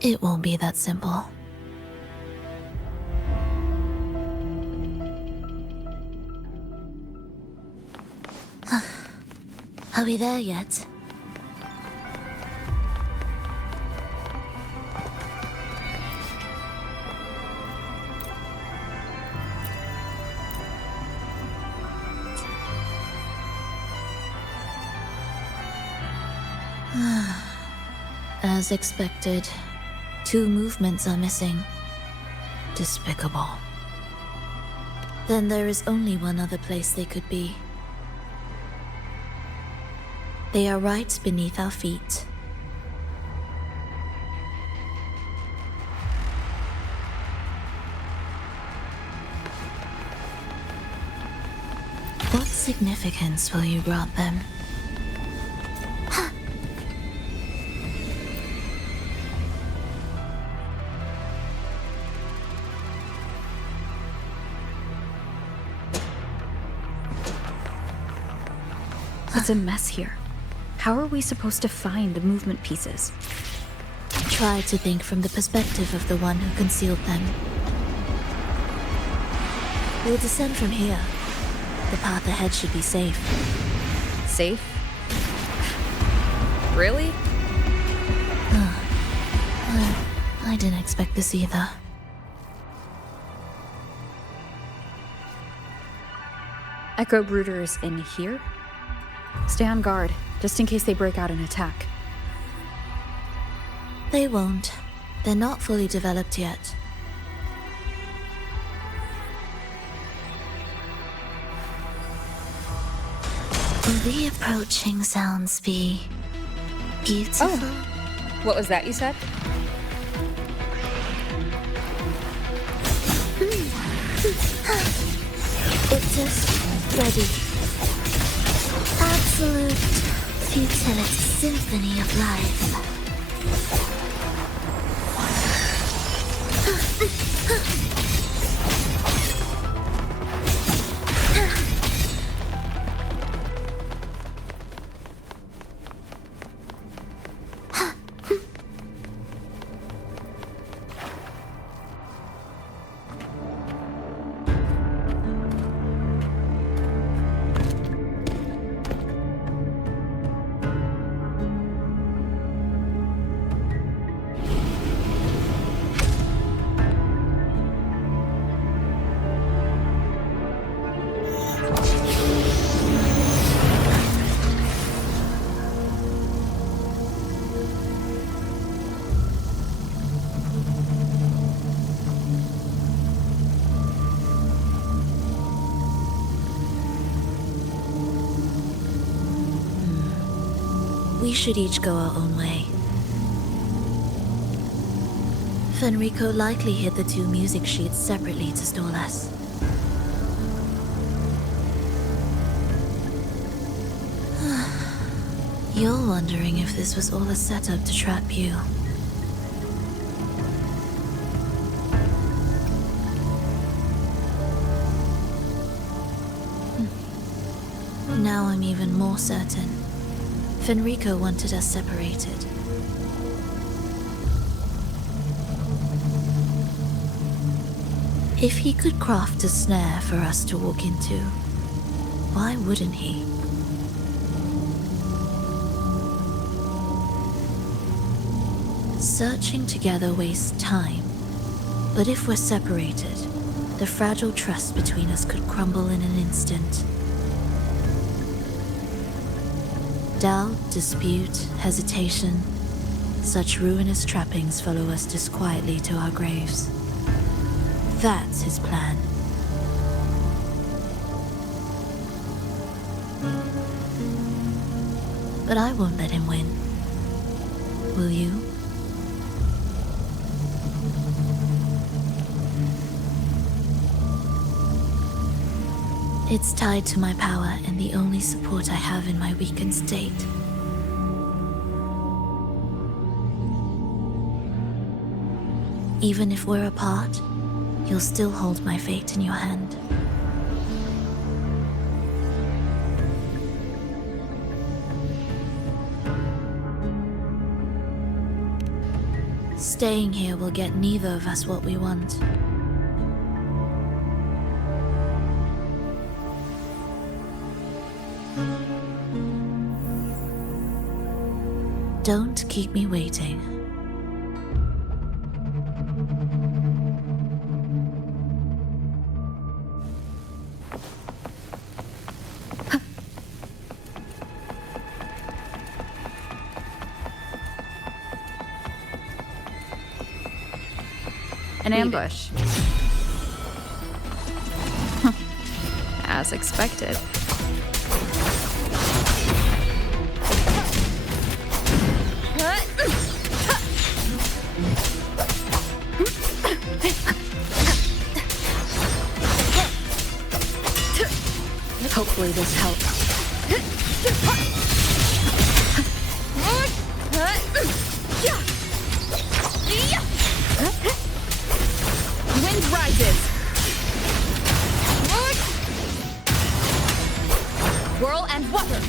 It won't be that simple. Are we there yet? As expected, 2 movements are missing. Despicable. Then there is only one other place they could be. They are right beneath our feet. What significance will you grant them? It's a mess here. How are we supposed to find the movement pieces? Try to think from the perspective of the one who concealed them. We'll descend from here. The path ahead should be safe. Safe? Really? I didn't expect this either. Echo Brooders in here? Stay on guard, just in case they break out and attack. They won't. They're not fully developed yet. Will the approaching sounds be beautiful? Oh, what was that you said? It's just ready. Absolute futility symphony of life. We should each go our own way. Fenrico likely hid the 2 music sheets separately to stall us. You're wondering if this was all a setup to trap you. Now I'm even more certain. Fenrico wanted us separated. If he could craft a snare for us to walk into, why wouldn't he? Searching together wastes time, but if we're separated, the fragile trust between us could crumble in an instant. Doubt, dispute, hesitation, such ruinous trappings follow us disquietly to our graves. That's his plan. But I won't let him win. Will you? It's tied to my power and the only support I have in my weakened state. Even if we're apart, you'll still hold my fate in your hand. Staying here will get neither of us what we want. Don't keep me waiting. An ambush. As expected. Hopefully this helps. Wind rises. Whirl and water.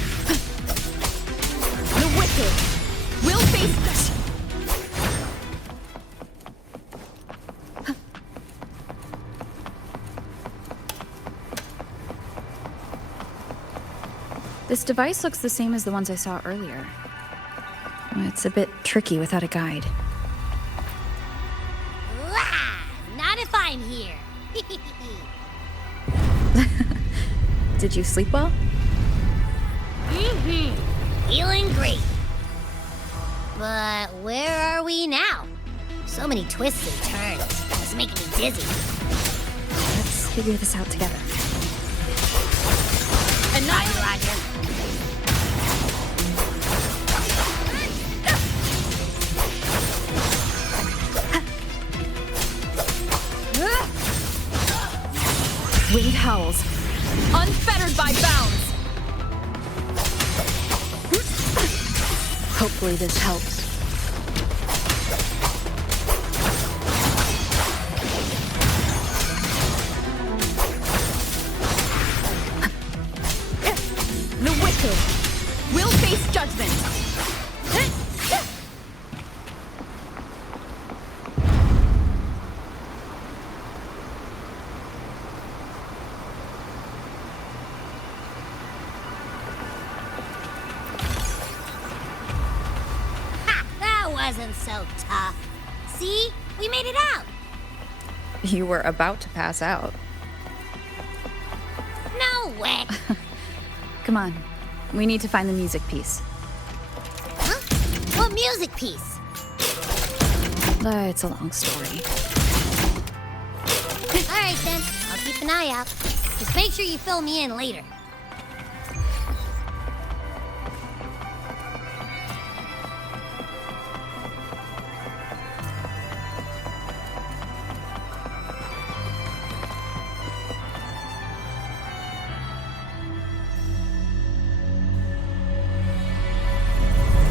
The wicked will face this. This device looks the same as the ones I saw earlier. It's a bit tricky without a guide. Not if I'm here. Did you sleep well? Feeling great. But where are we now? So many twists and turns. It's making me dizzy. Let's figure this out together. Roger. Winged howls, unfettered by bounds. Hopefully this helps. The wicked will face judgment. Wasn't so tough. See? We made it out. You were about to pass out. No way. Come on. We need to find the music piece. Huh? What music piece? It's a long story. All right then. I'll keep an eye out. Just make sure you fill me in later.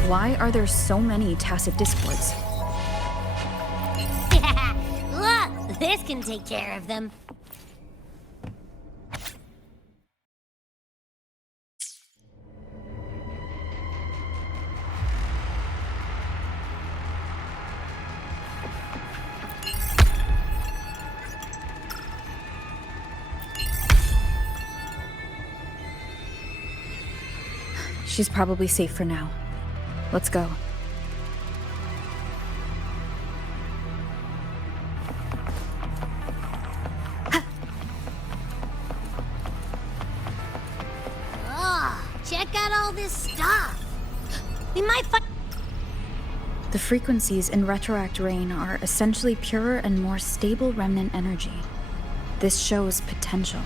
Why are there so many tacit discords? Look, this can take care of them. She's probably safe for now. Let's go. Check out all this stuff. We might find... The frequencies in Retroact Rain are essentially purer and more stable remnant energy. This shows potential.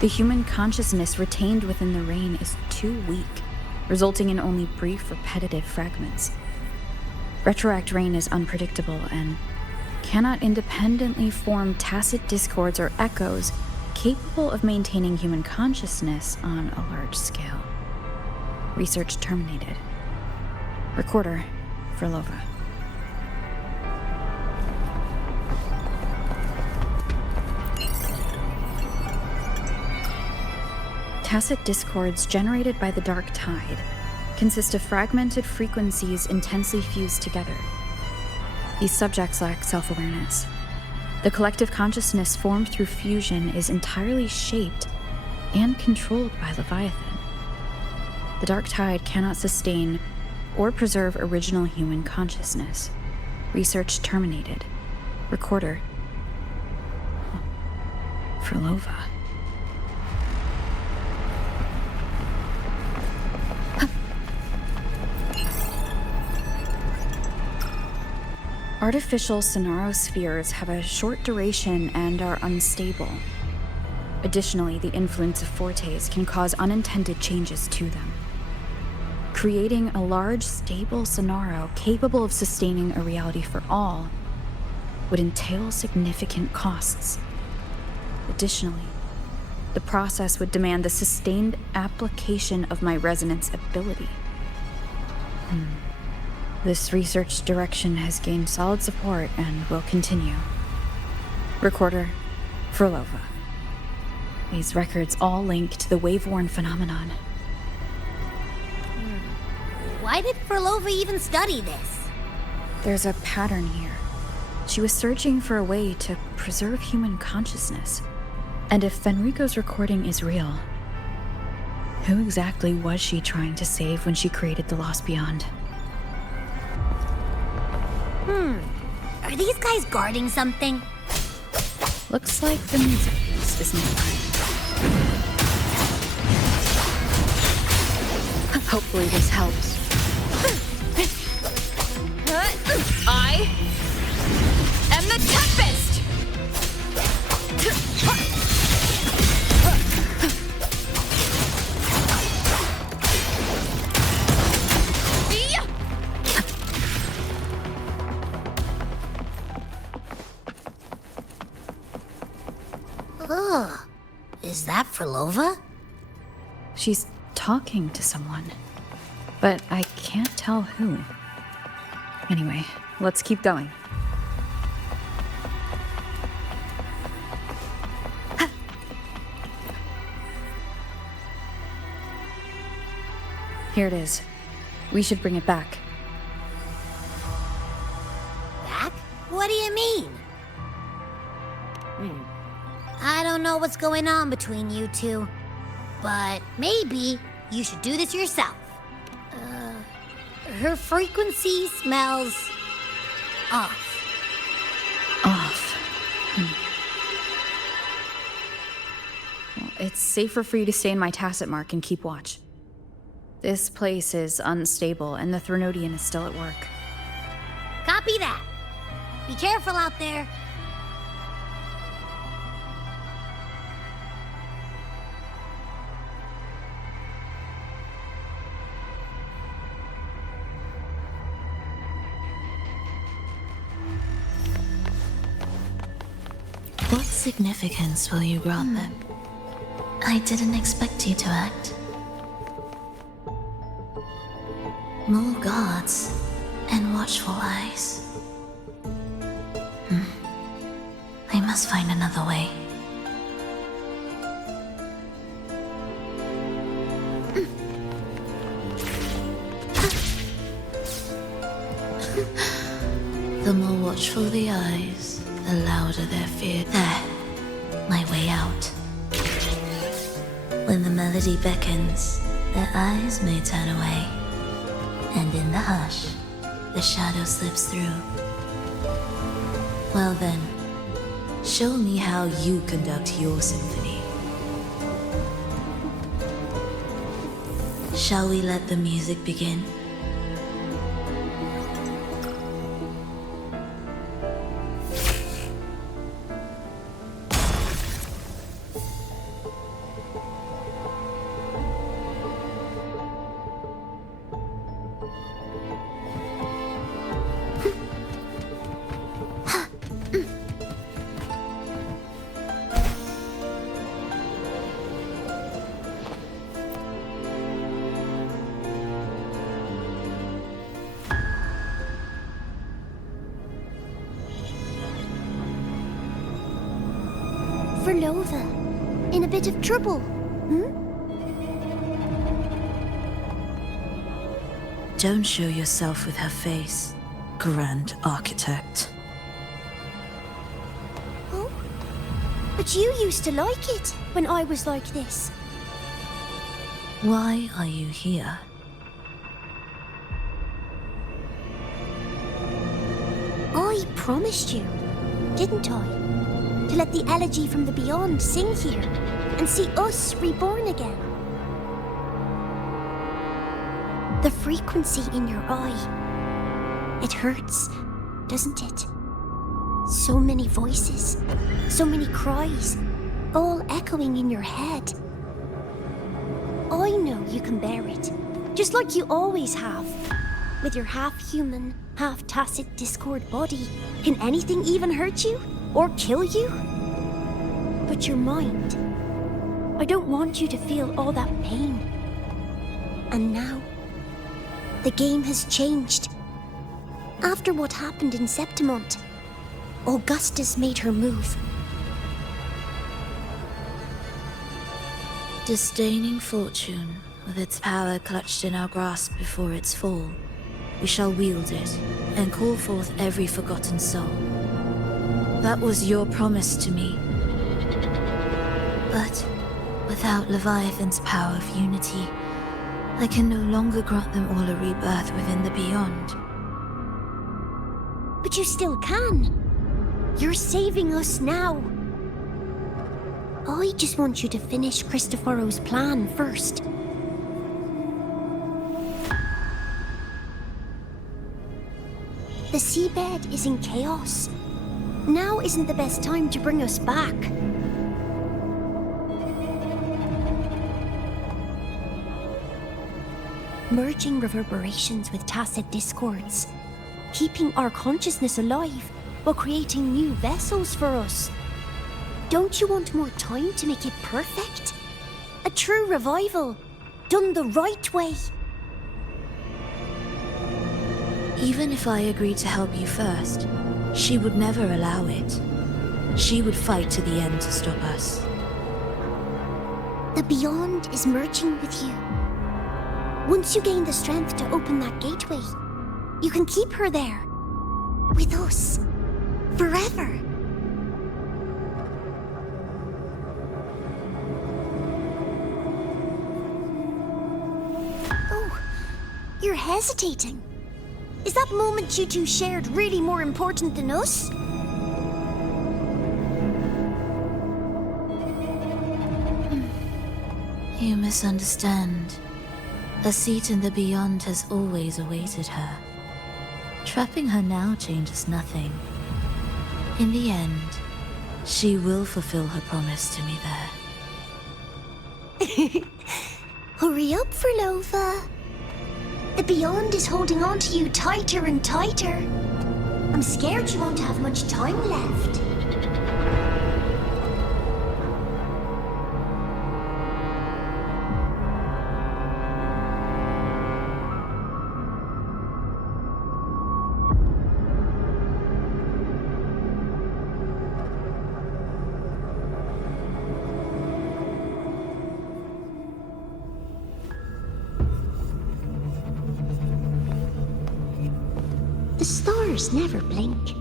The human consciousness retained within the rain is too weak, resulting in only brief, repetitive fragments. Retroact Rain is unpredictable and cannot independently form tacit discords or echoes capable of maintaining human consciousness on a large scale. Research terminated. Recorder, Fhrolova. Tacit discords generated by the dark tide consist of fragmented frequencies intensely fused together. These subjects lack self-awareness. The collective consciousness formed through fusion is entirely shaped and controlled by Leviathan. The dark tide cannot sustain or preserve original human consciousness. Research terminated. Recorder. Fhrolova. Artificial sonarospheres have a short duration and are unstable. Additionally, the influence of fortes can cause unintended changes to them. Creating a large, stable sonaro capable of sustaining a reality for all would entail significant costs. Additionally, the process would demand the sustained application of my resonance ability. This research direction has gained solid support and will continue. Recorder, Fhrolova. These records all link to the wave-worn phenomenon. Why did Fhrolova even study this? There's a pattern here. She was searching for a way to preserve human consciousness. And if Fenrico's recording is real, who exactly was she trying to save when she created the Lost Beyond? Are these guys guarding something? Looks like the music piece is nearby. Hopefully this helps. I am the Tempest! Is that Fhrolova? She's talking to someone, but I can't tell who. Anyway, let's keep going. Here it is. We should bring it back. Back? What do you mean? I don't know what's going on between you two, but maybe you should do this yourself. Her frequency smells off. Off. Well, it's safer for you to stay in my tacit mark and keep watch. This place is unstable, and the Threnodian is still at work. Copy that. Be careful out there. What significance will you grant them? I didn't expect you to act. More guards and watchful eyes. I must find another way. The more watchful the eyes, the louder their fear. There, my way out. When the melody beckons, Their eyes may turn away, and in the hush, the shadow slips through. Well then, show me how you conduct your symphony. Shall we let the music begin? Fhrolova, in a bit of trouble, Don't show yourself with her face, Grand Architect. Oh? But you used to like it when I was like this. Why are you here? I promised you, didn't I? To let the elegy from the beyond sing here and see us reborn again. The frequency in your eye. It hurts, doesn't it? So many voices, so many cries, all echoing in your head. I know you can bear it, just like you always have. With your half-human, half-tacit Discord body, can anything even hurt you? Or kill you? But your mind, I don't want you to feel all that pain. And now, the game has changed. After what happened in Septimont, Augustus made her move. Disdaining fortune, with its power clutched in our grasp before its fall, we shall wield it and call forth every forgotten soul. That was your promise to me. But without Leviathan's power of unity, I can no longer grant them all a rebirth within the beyond. But you still can. You're saving us now. I just want you to finish Cristoforo's plan first. The seabed is in chaos. Now isn't the best time to bring us back. Merging reverberations with tacit discords. Keeping our consciousness alive while creating new vessels for us. Don't you want more time to make it perfect? A true revival, done the right way. Even if I agreed to help you first, she would never allow it. She would fight to the end to stop us. The Beyond is merging with you. Once you gain the strength to open that gateway, you can keep her there. With us. Forever. Oh, you're hesitating. Is that moment you two shared really more important than us? You misunderstand. A seat in the Beyond has always awaited her. Trapping her now changes nothing. In the end, she will fulfill her promise to me there. Hurry up, Fhrolova. The Beyond is holding on to you tighter and tighter. I'm scared you won't have much time left. The stars never blink.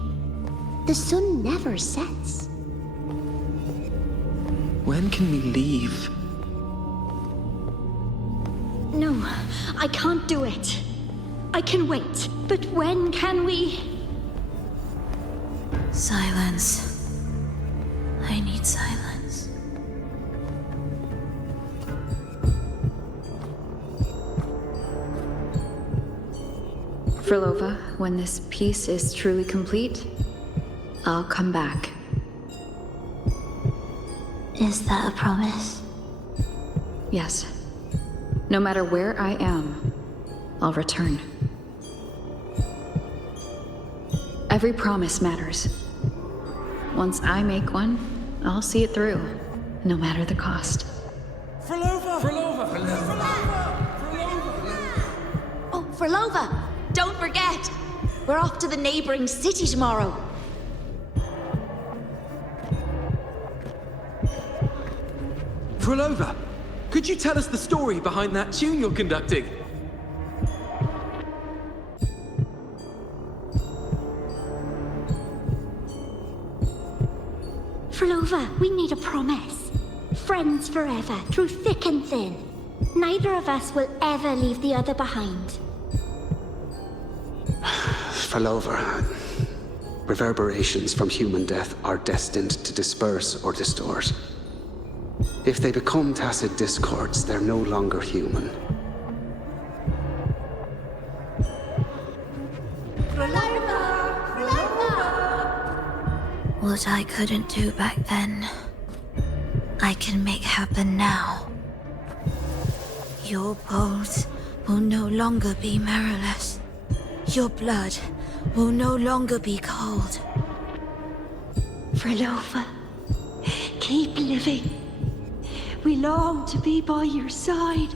The sun never sets. When can we leave? No, I can't do it. I can wait, but when can we? Silence. I need silence. Fhrolova, when this piece is truly complete, I'll come back. Is that a promise? Yes. No matter where I am, I'll return. Every promise matters. Once I make one, I'll see it through, no matter the cost. Fhrolova! Fhrolova! Oh, Fhrolova! Don't forget! We're off to the neighboring city tomorrow. Fhrolova, could you tell us the story behind that tune you're conducting? Fhrolova, we need a promise. Friends forever, through thick and thin. Neither of us will ever leave the other behind. Fhrolova, reverberations from human death are destined to disperse or distort. If they become tacit discords, they're no longer human. What I couldn't do back then, I can make happen now. Your bones will no longer be marrowless. Your blood will no longer be cold. Fhrolova, keep living. We long to be by your side.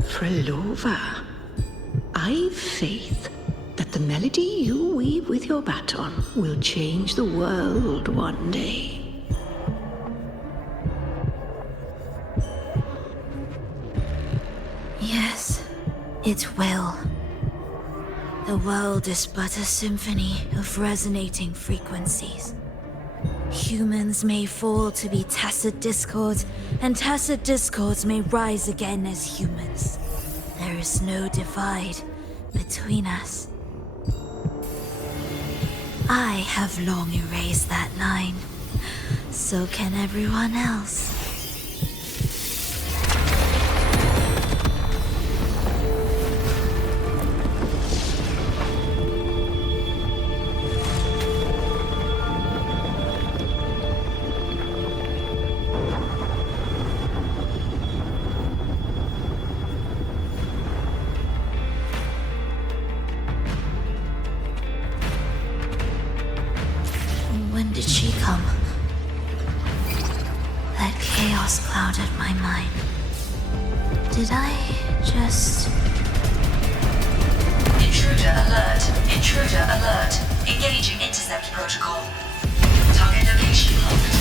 Fhrolova, I've faith that the melody you weave with your baton will change the world one day. Yes, it will. The world is but a symphony of resonating frequencies. Humans may fall to be tacit discords, and tacit discords may rise again as humans. There is no divide between us. I have long erased that line. So can everyone else. When did she come? That chaos clouded my mind. Did I just... Intruder alert. Intruder alert. Engaging intercept protocol. Target location locked.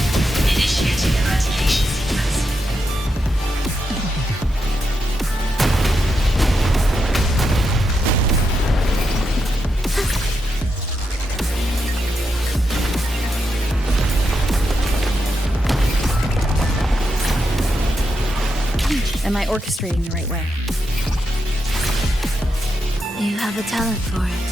Initiating eradication sequence. Am I orchestrating the right way? You have a talent for it.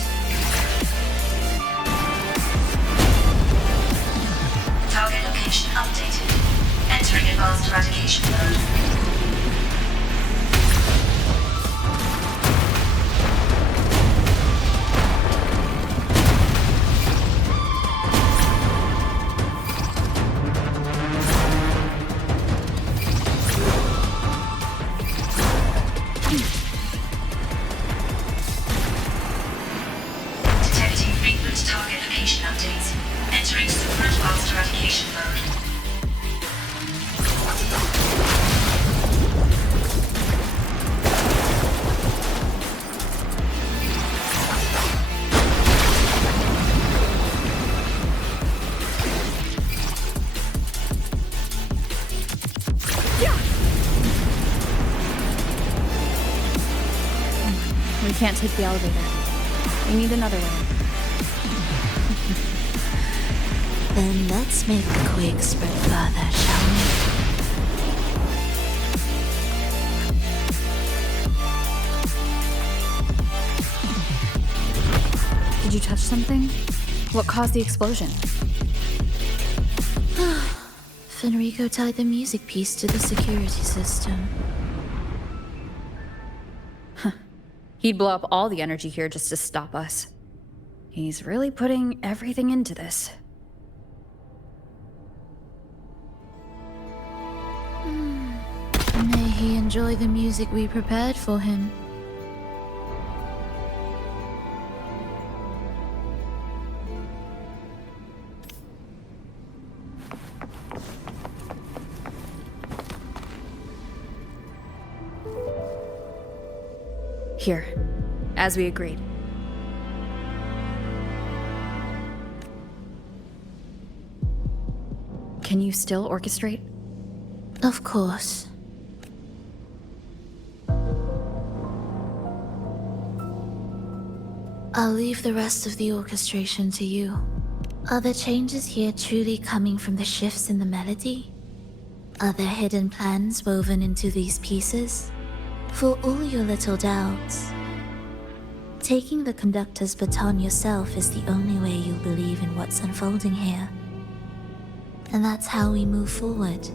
Target location updated. Entering advanced eradication mode. Detecting frequent target location updates. Entering super advanced eradication mode. We can't take the elevator. We need another way. Then let's make the quake spread further, shall we? Did you touch something? What caused the explosion? Fenrico tied the music piece to the security system. He'd blow up all the energy here just to stop us. He's really putting everything into this. May he enjoy the music we prepared for him. Here, as we agreed. Can you still orchestrate? Of course. I'll leave the rest of the orchestration to you. Are the changes here truly coming from the shifts in the melody? Are there hidden plans woven into these pieces? For all your little doubts, taking the conductor's baton yourself is the only way you'll believe in what's unfolding here. And that's how we move forward.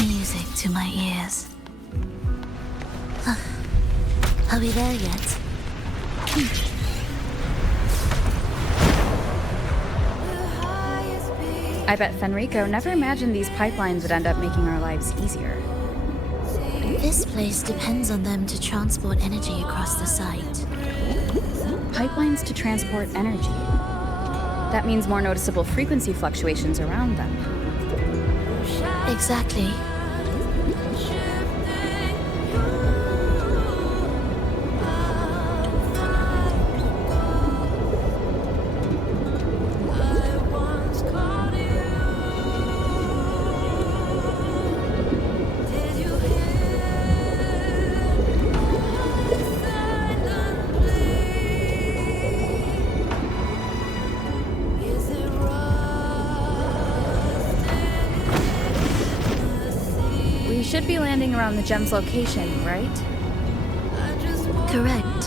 Music to my ears. Are we there yet? I bet Fenrico never imagined these pipelines would end up making our lives easier. This place depends on them to transport energy across the site. Pipelines to transport energy. That means more noticeable frequency fluctuations around them. Exactly. Should be landing around the gem's location, right? Correct.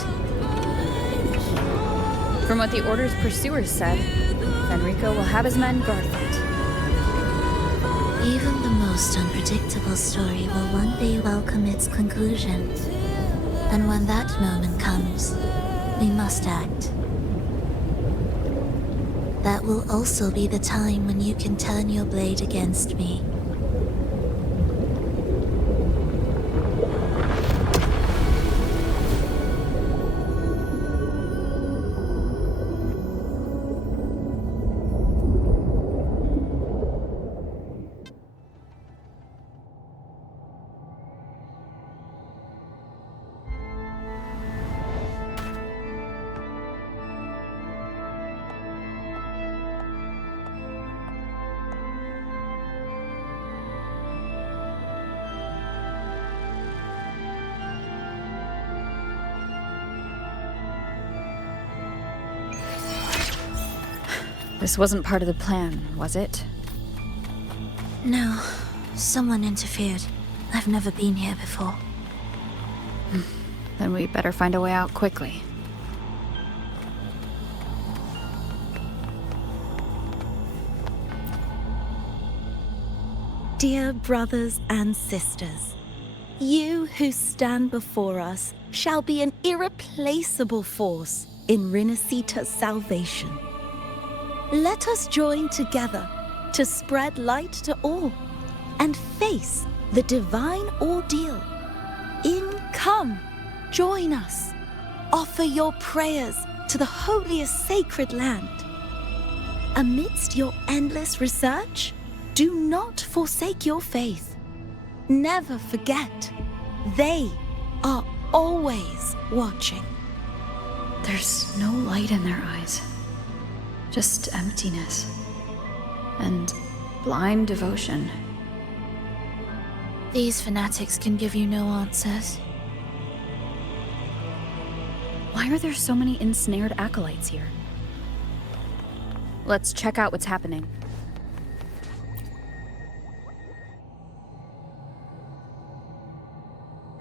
From what the Order's pursuers said, Fenrico will have his men guard it. Even the most unpredictable story will one day welcome its conclusion. And when that moment comes, we must act. That will also be the time when you can turn your blade against me. This wasn't part of the plan, was it? No. Someone interfered. I've never been here before. Then we better find a way out quickly. Dear brothers and sisters, you who stand before us shall be an irreplaceable force in Rinasita's salvation. Let us join together to spread light to all and face the divine ordeal. Come, join us. Offer your prayers to the holiest sacred land. Amidst your endless research, do not forsake your faith. Never forget, they are always watching. There's no light in their eyes, just emptiness and blind devotion. These fanatics can give you no answers. Why are there so many ensnared acolytes here? Let's check out what's happening.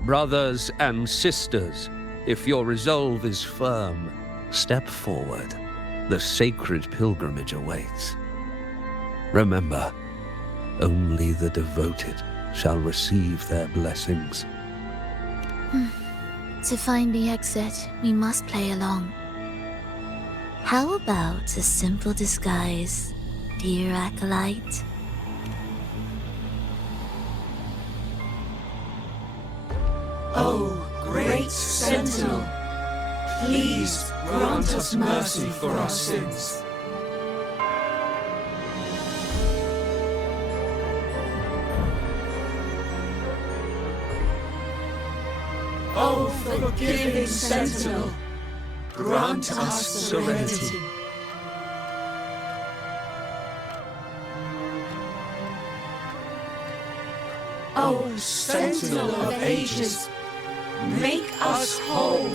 Brothers and sisters, if your resolve is firm, step forward. The sacred pilgrimage awaits. Remember, only the devoted shall receive their blessings. To find the exit, we must play along. How about a simple disguise, dear acolyte? Oh, great Sentinel, please grant us mercy for our sins. Oh, forgiving Sentinel, grant us serenity. Oh, Sentinel of ages, make us whole.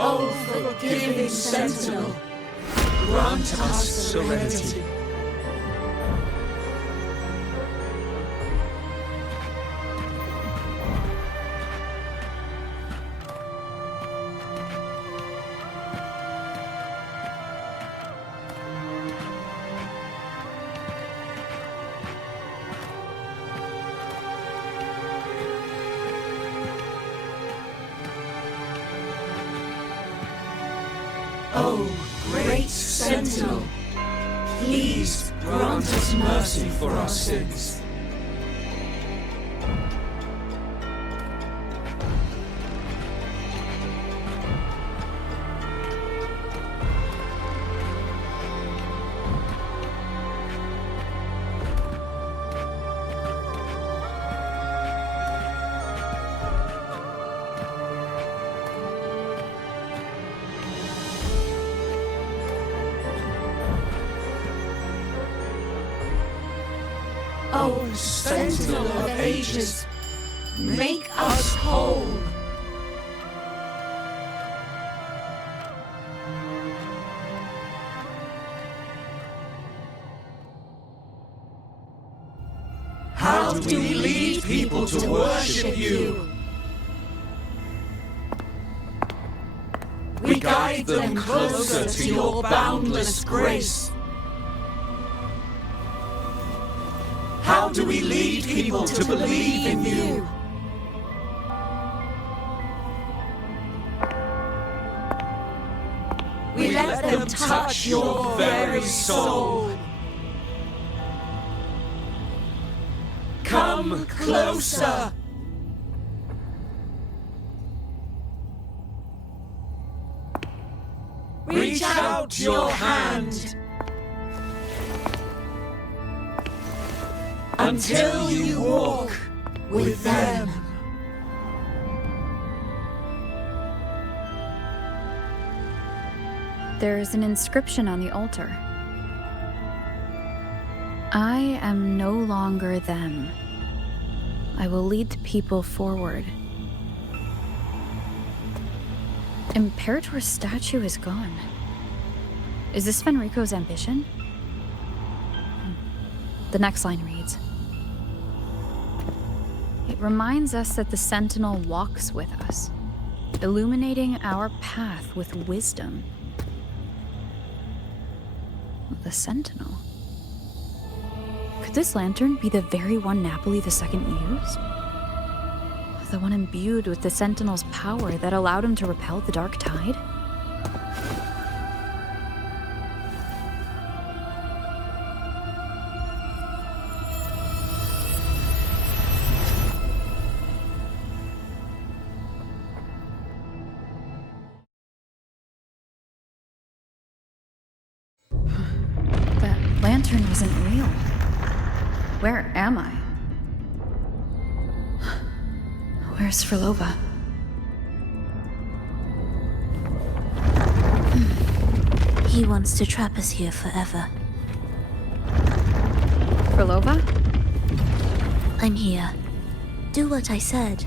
Oh, forgiving Sentinel, grant us serenity. Oh, great Sentinel, please grant us mercy for our sins. Oh, Sentinel of ages, make us whole. How do we lead people to worship you? We guide them closer to your boundless grace. How do we lead people to believe in you? We let them touch your very soul. Come closer. Reach out your hand. Until you walk with them. There's an inscription on the altar. I am no longer them. I will lead the people forward. Imperator's statue is gone. Is this Fenrico's ambition? The next line reads, "It reminds us that the Sentinel walks with us, illuminating our path with wisdom." The Sentinel? Could this lantern be the very one Napoli II used? The one imbued with the Sentinel's power that allowed him to repel the dark tide? That lantern wasn't real. Where am I? Where's Fhrolova? He wants to trap us here forever. Fhrolova? I'm here. Do what I said.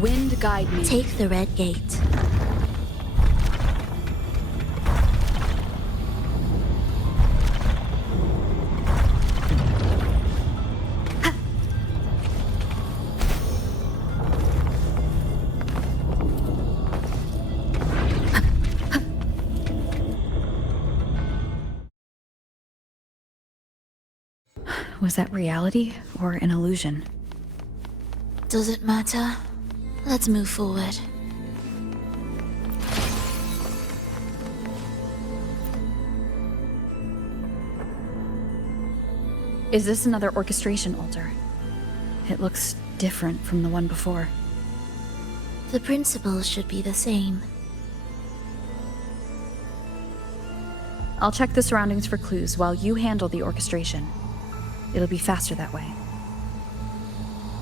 Wind guide me. Take the red gate. Was that reality or an illusion? Does it matter? Let's move forward. Is this another orchestration altar? It looks different from the one before. The principles should be the same. I'll check the surroundings for clues while you handle the orchestration. It'll be faster that way.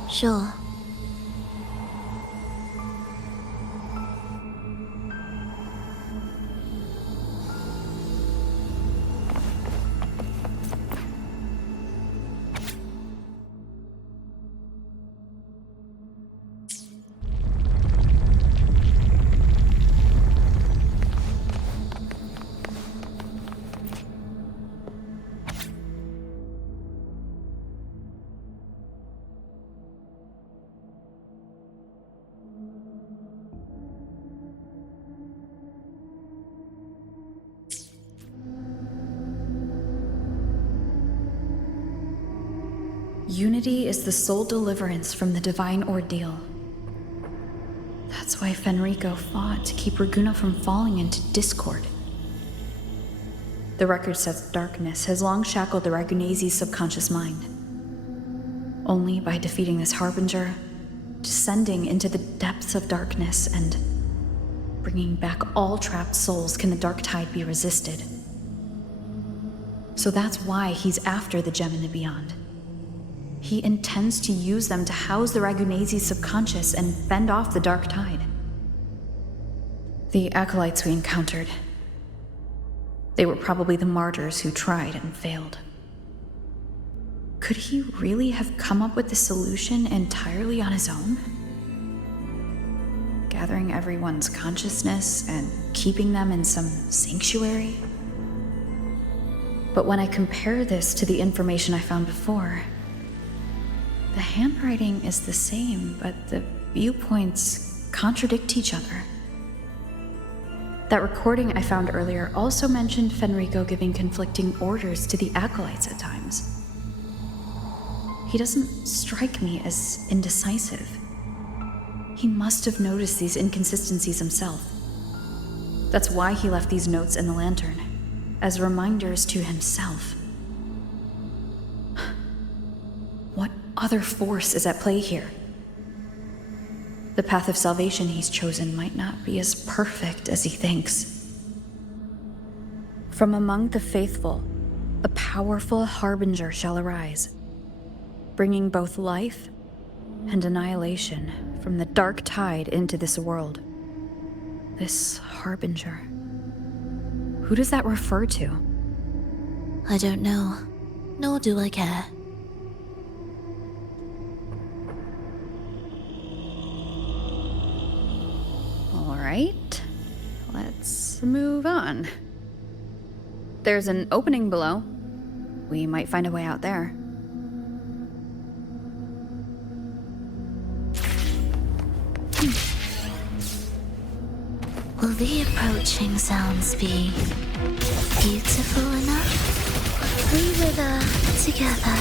Sure. Unity is the sole deliverance from the divine ordeal. That's why Fenrico fought to keep Raguna from falling into discord. The record says darkness has long shackled the Ragunese's subconscious mind. Only by defeating this harbinger, descending into the depths of darkness, and bringing back all trapped souls can the dark tide be resisted. So that's why he's after the gem in the beyond. He intends to use them to house the Ragunese's subconscious and fend off the dark tide. The acolytes we encountered, they were probably the martyrs who tried and failed. Could he really have come up with the solution entirely on his own? Gathering everyone's consciousness and keeping them in some sanctuary? But when I compare this to the information I found before, the handwriting is the same, but the viewpoints contradict each other. That recording I found earlier also mentioned Fenrico giving conflicting orders to the acolytes at times. He doesn't strike me as indecisive. He must have noticed these inconsistencies himself. That's why he left these notes in the lantern, as reminders to himself. What other force is at play here? The path of salvation he's chosen might not be as perfect as he thinks. From among the faithful, a powerful harbinger shall arise, bringing both life and annihilation from the dark tide into this world. This harbinger. Who does that refer to? I don't know, nor do I care. right. Let's move on. There's an opening below. We might find a way out there. Will the approaching sounds be beautiful enough? We wither together.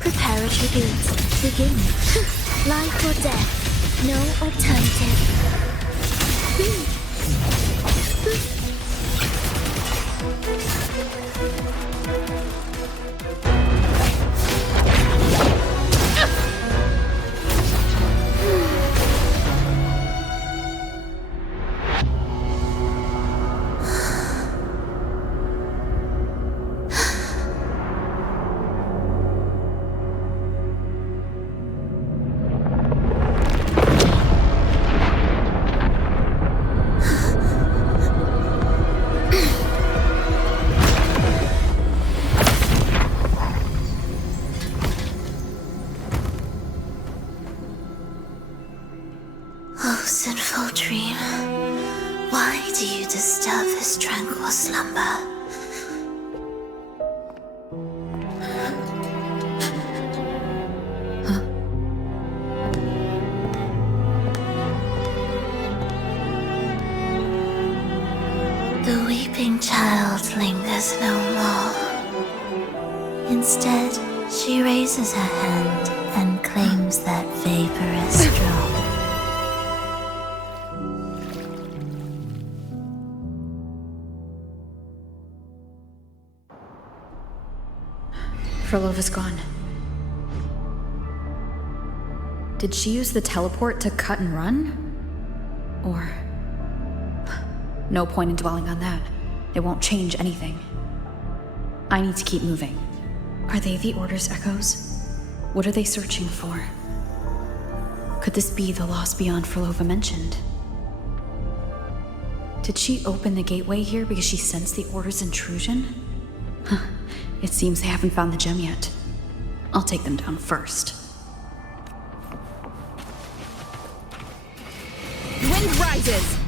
Preparatory begin. Life or death. No alternative. Oh, sinful dream, why do you disturb this tranquil slumber? The weeping child lingers no more. Instead, she raises her hand and claims that vaporous drop. Frolova's gone. Did she use the teleport to cut and run? Or... No point in dwelling on that. It won't change anything. I need to keep moving. Are they the Order's echoes? What are they searching for? Could this be the lost beyond Phrolova mentioned? Did she open the gateway here because she sensed the Order's intrusion? Huh. It seems they haven't found the gem yet. I'll take them down first. Wind rises!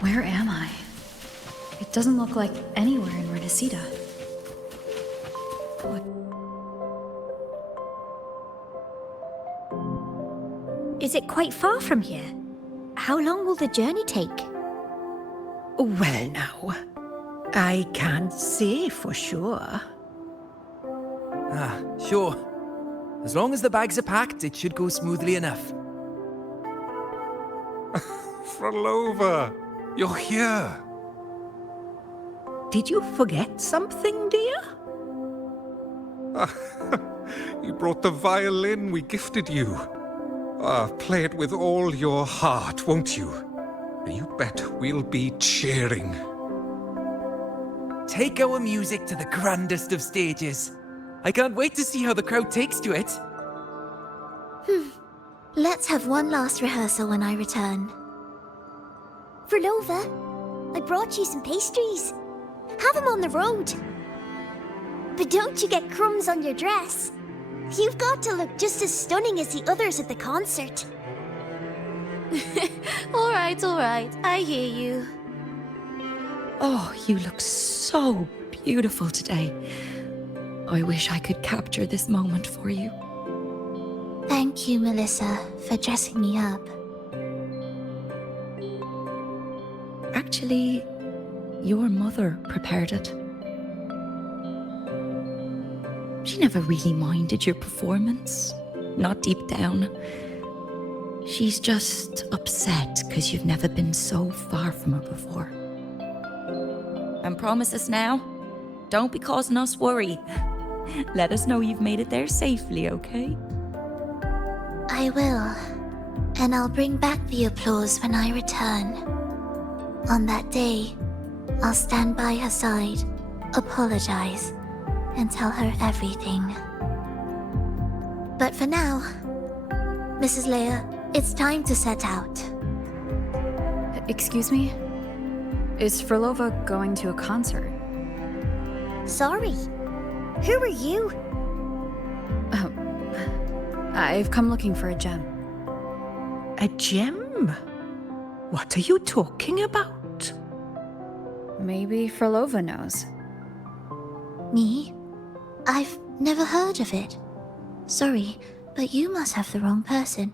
Where am I? It doesn't look like anywhere in Renacita. Is it quite far from here? How long will the journey take? Well now, I can't say for sure. Sure. As long as the bags are packed, it should go smoothly enough. Fhrolova, you're here. Did you forget something, dear? You brought the violin we gifted you. Play it with all your heart, won't you? You bet we'll be cheering. Take our music to the grandest of stages. I can't wait to see how the crowd takes to it. Let's have one last rehearsal when I return. Fhrolova, I brought you some pastries. Have them on the road. But don't you get crumbs on your dress. You've got to look just as stunning as the others at the concert. All right, I hear you. Oh, you look so beautiful today. I wish I could capture this moment for you. Thank you, Melissa, for dressing me up. Actually, your mother prepared it. She never really minded your performance, not deep down. She's just upset because you've never been so far from her before. And promise us now, don't be causing us worry. Let us know you've made it there safely, okay? I will. And I'll bring back the applause when I return. On that day, I'll stand by her side, apologize, and tell her everything. But for now, Mrs. Leia, it's time to set out. Excuse me? Is Fhrolova going to a concert? Sorry. Who are you? Oh, I've come looking for a gem. A gem? What are you talking about? Maybe Fhrolova knows. Me? I've never heard of it. Sorry, but you must have the wrong person.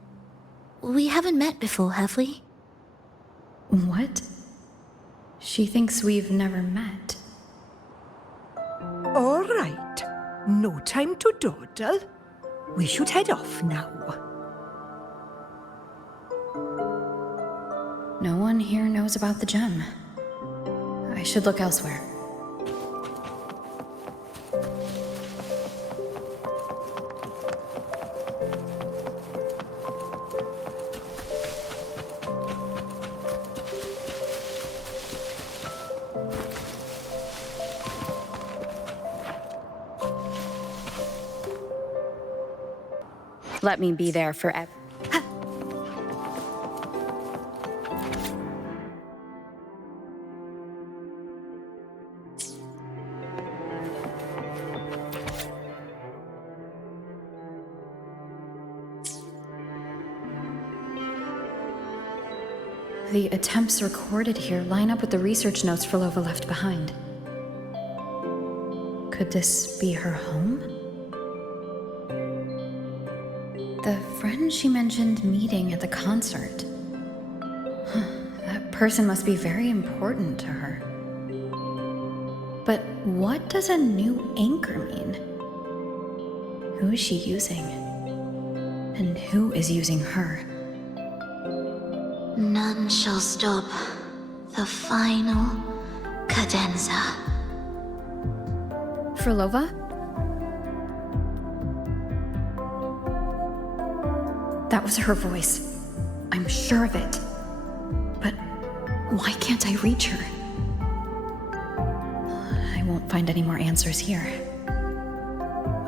We haven't met before, have we? What? She thinks we've never met. All right. No time to dawdle. We should head off now. No one here knows about the gem. I should look elsewhere. Let me be there forever. The attempts recorded here line up with the research notes Fhrolova left behind. Could this be her home? The friend she mentioned meeting at the concert. That person must be very important to her. But what does a new anchor mean? Who is she using? And who is using her? None shall stop the final cadenza. Fhrolova? That was her voice. I'm sure of it. But why can't I reach her? I won't find any more answers here.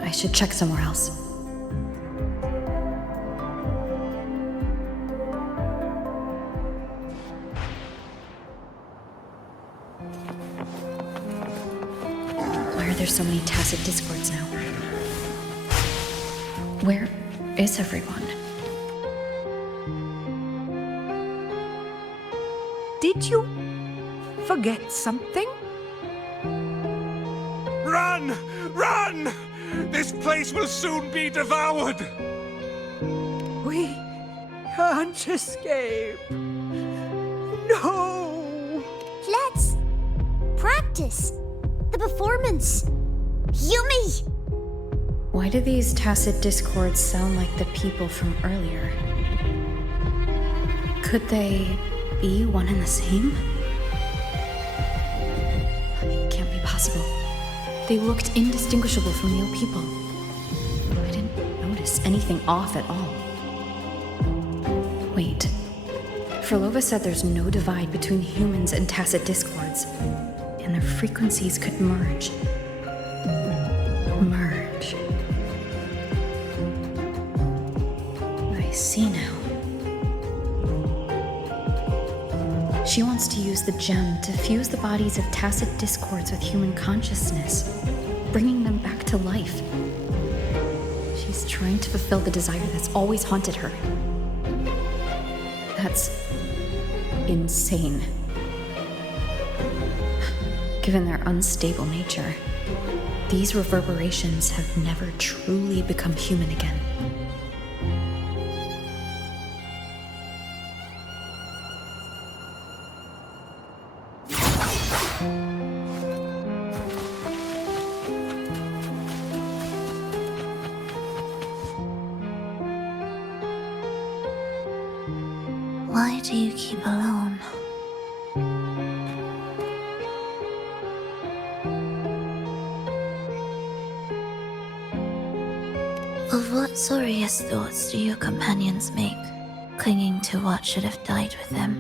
I should check somewhere else. Why are there so many tacit discords now? Where is everyone? Did you forget something? Run! Run! This place will soon be devoured! We can't escape. No! Let's practice the performance. Yummy! Why do these tacit discords sound like the people from earlier? Could they be one and the same? It can't be possible. They looked indistinguishable from real people. I didn't notice anything off at all. Wait. Fhrolova said there's no divide between humans and tacit discords, and their frequencies could merge. Merge. I see now. She wants to use the gem to fuse the bodies of tacit discords with human consciousness, bringing them back to life. She's trying to fulfill the desire that's always haunted her. That's insane. Given their unstable nature, these reverberations have never truly become human again. Why do you keep alone? Of what sorriest thoughts do your companions make? clinging to what should have died with them.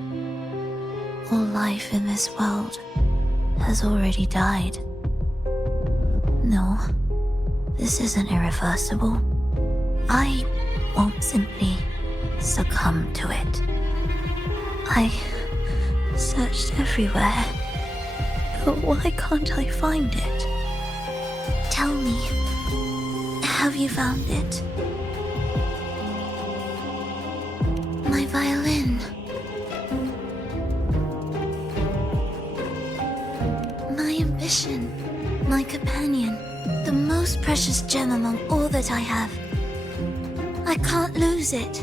All life in this world has already died. No, this isn't irreversible. I won't simply succumb to it. I searched everywhere, but why can't I find it? Tell me, have you found it? My violin. My ambition. My companion. The most precious gem among all that I have. I can't lose it.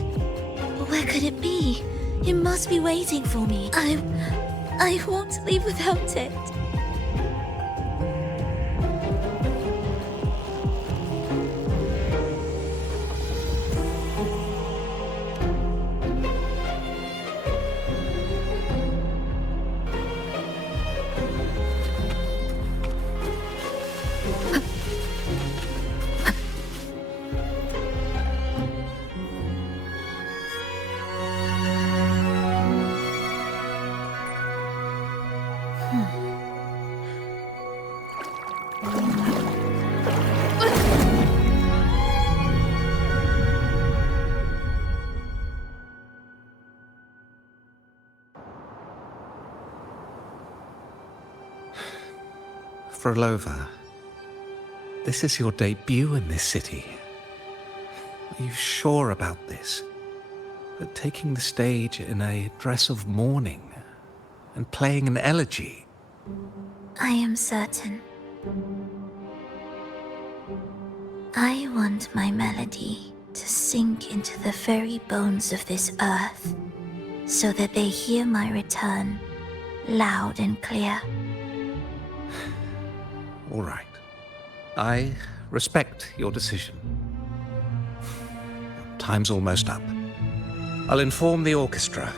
Where could it be? It must be waiting for me. I won't leave without it. Fhrolova, this is your debut in this city. Are you sure about this? That taking the stage in a dress of mourning and playing an elegy? I am certain. I want my melody to sink into the very bones of this earth, so that they hear my return, loud and clear. All right. I respect your decision. Time's almost up. I'll inform the orchestra.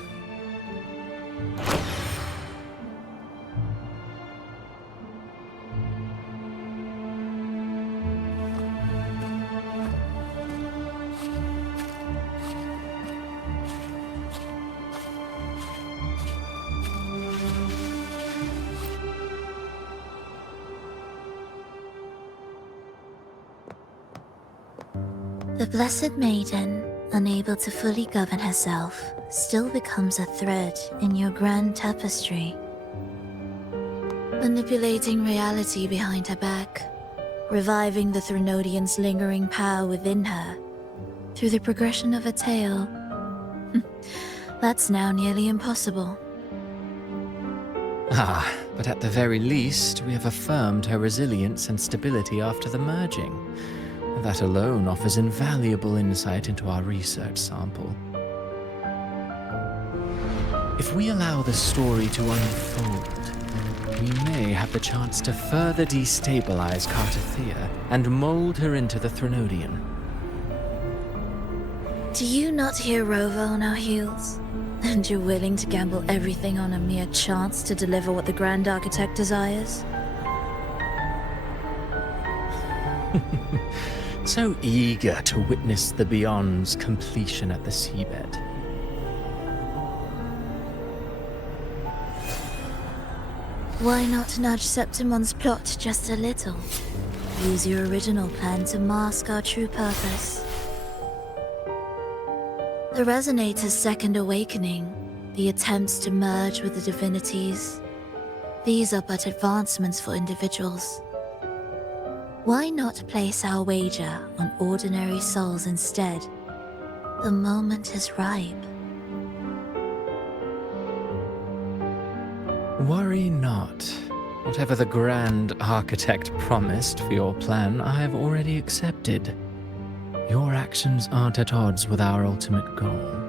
The Blessed Maiden, unable to fully govern herself, still becomes a thread in your grand tapestry. Manipulating reality behind her back, reviving the Threnodian's lingering power within her, through the progression of a tale. That's now nearly impossible. Ah, but at the very least, we have affirmed her resilience and stability after the merging. That alone offers invaluable insight into our research sample. If we allow the story to unfold, we may have the chance to further destabilize Cartathea and mold her into the Threnodian. Do you not hear Rover on our heels? And you're willing to gamble everything on a mere chance to deliver what the Grand Architect desires? So eager to witness the Beyond's completion at the seabed. Why not nudge Septimon's plot just a little? Use your original plan to mask our true purpose. The Resonator's second awakening, the attempts to merge with the divinities, these are but advancements for individuals. Why not place our wager on ordinary souls instead? The moment is ripe. Worry not. Whatever the Grand Architect promised for your plan, I have already accepted. Your actions aren't at odds with our ultimate goal.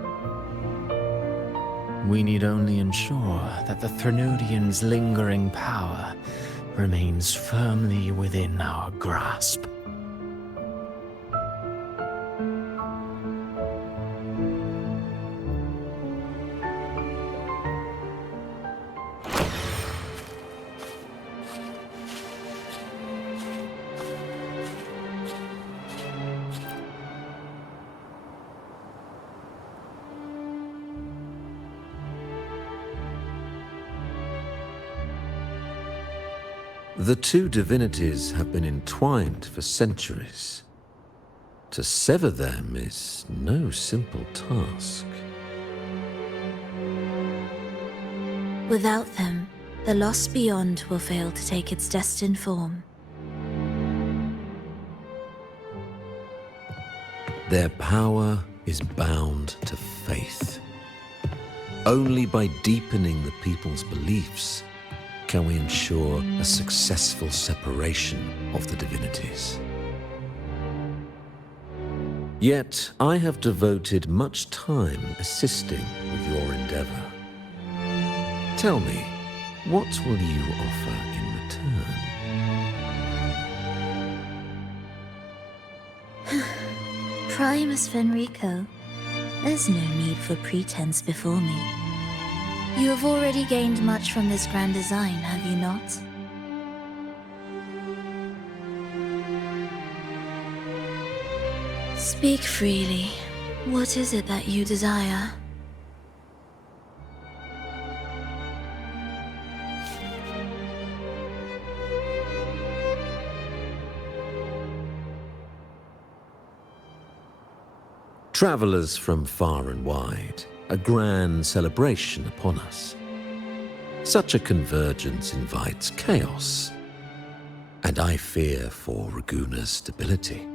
We need only ensure that the Threnodian's lingering power remains firmly within our grasp. The two divinities have been entwined for centuries. To sever them is no simple task. Without them, the lost beyond will fail to take its destined form. Their power is bound to faith. Only by deepening the people's beliefs can we ensure a successful separation of the divinities. Yet, I have devoted much time assisting with your endeavor. Tell me, what will you offer in return? Primus Fenrico, there's no need for pretense before me. You have already gained much from this grand design, have you not? Speak freely. What is it that you desire? Travelers from far and wide, a grand celebration upon us. Such a convergence invites chaos, and I fear for Raguna's stability.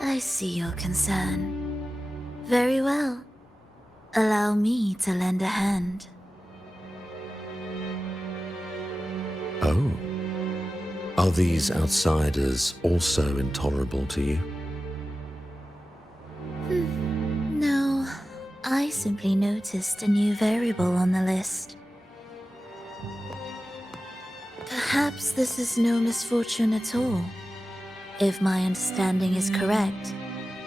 I see your concern. Very well. Allow me to lend a hand. Oh. Are these outsiders also intolerable to you? No, I simply noticed a new variable on the list. Perhaps this is no misfortune at all. If my understanding is correct,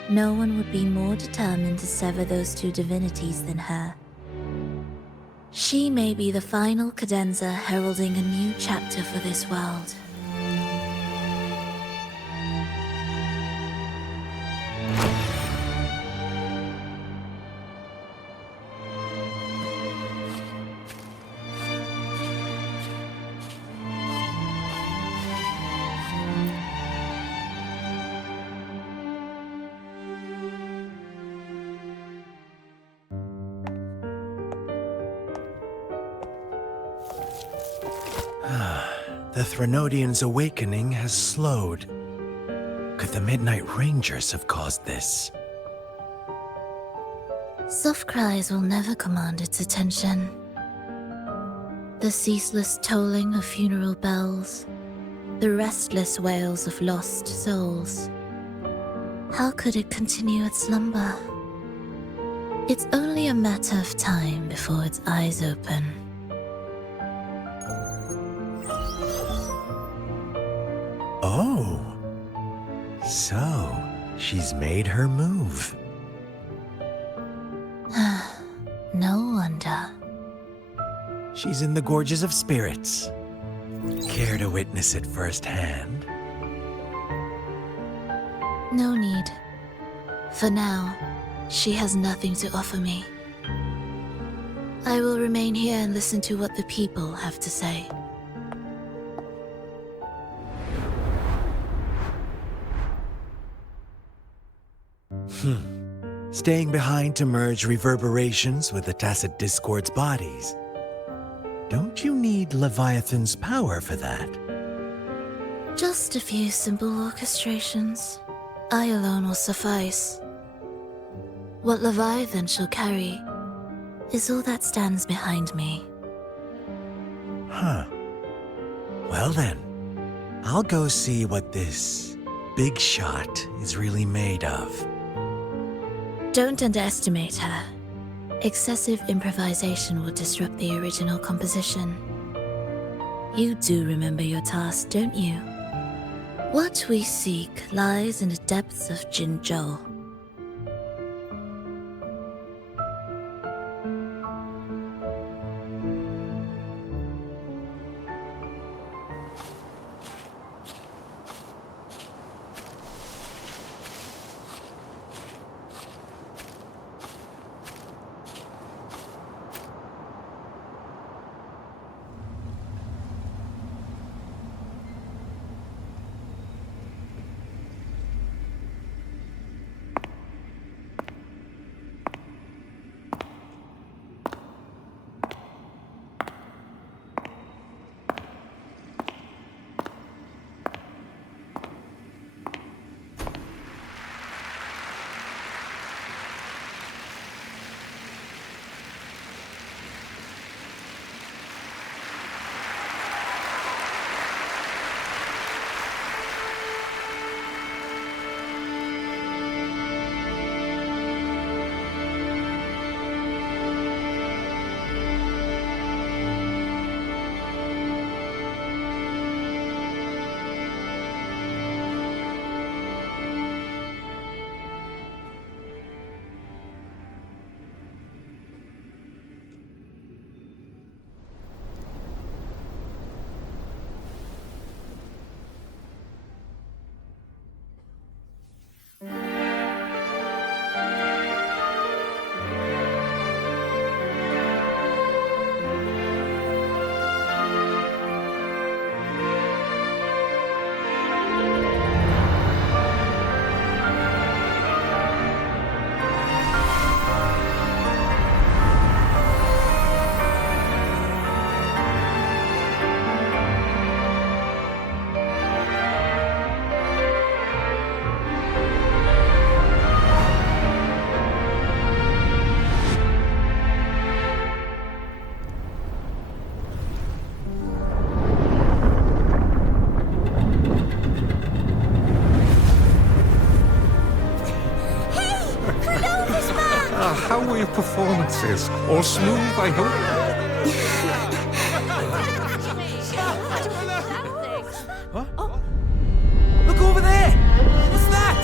no one would be more determined to sever those two divinities than her. She may be the final cadenza heralding a new chapter for this world. The Threnodian's awakening has slowed. Could the Midnight Rangers have caused this? Soft cries will never command its attention. The ceaseless tolling of funeral bells, the restless wails of lost souls. How could it continue its slumber? It's only a matter of time before its eyes open. Oh. So, she's made her move. No wonder. She's in the Gorges of Spirits. Care to witness it firsthand? No need. For now, she has nothing to offer me. I will remain here and listen to what the people have to say. Staying behind to merge reverberations with the Tacit Discord's bodies. Don't you need Leviathan's power for that? Just a few simple orchestrations. I alone will suffice. What Leviathan shall carry is all that stands behind me. Huh. Well then, I'll go see what this big shot is really made of. Don't underestimate her. Excessive improvisation will disrupt the original composition. You do remember your task, don't you? What we seek lies in the depths of Jinzhou. performances. All smooth, I hope. Look over there! What's that?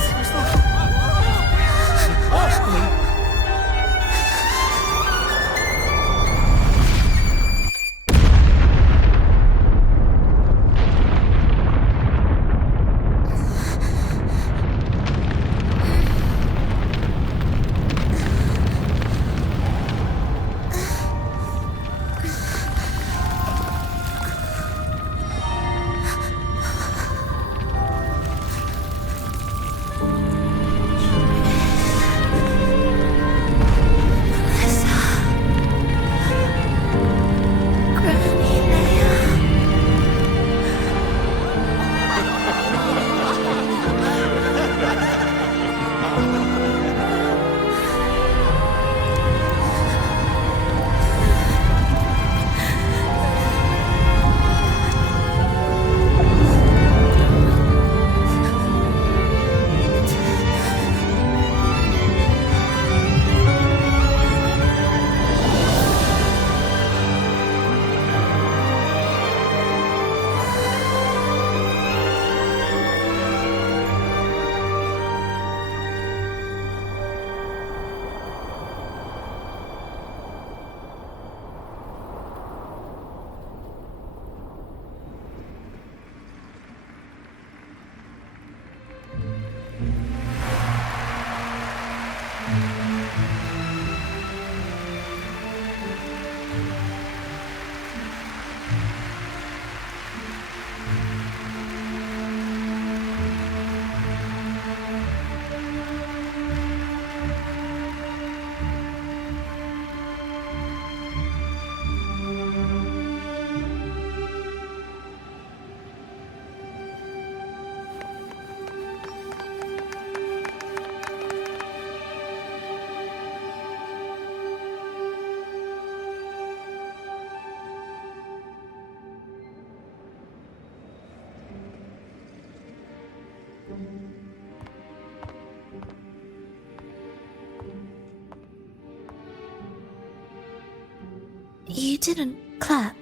You didn't clap.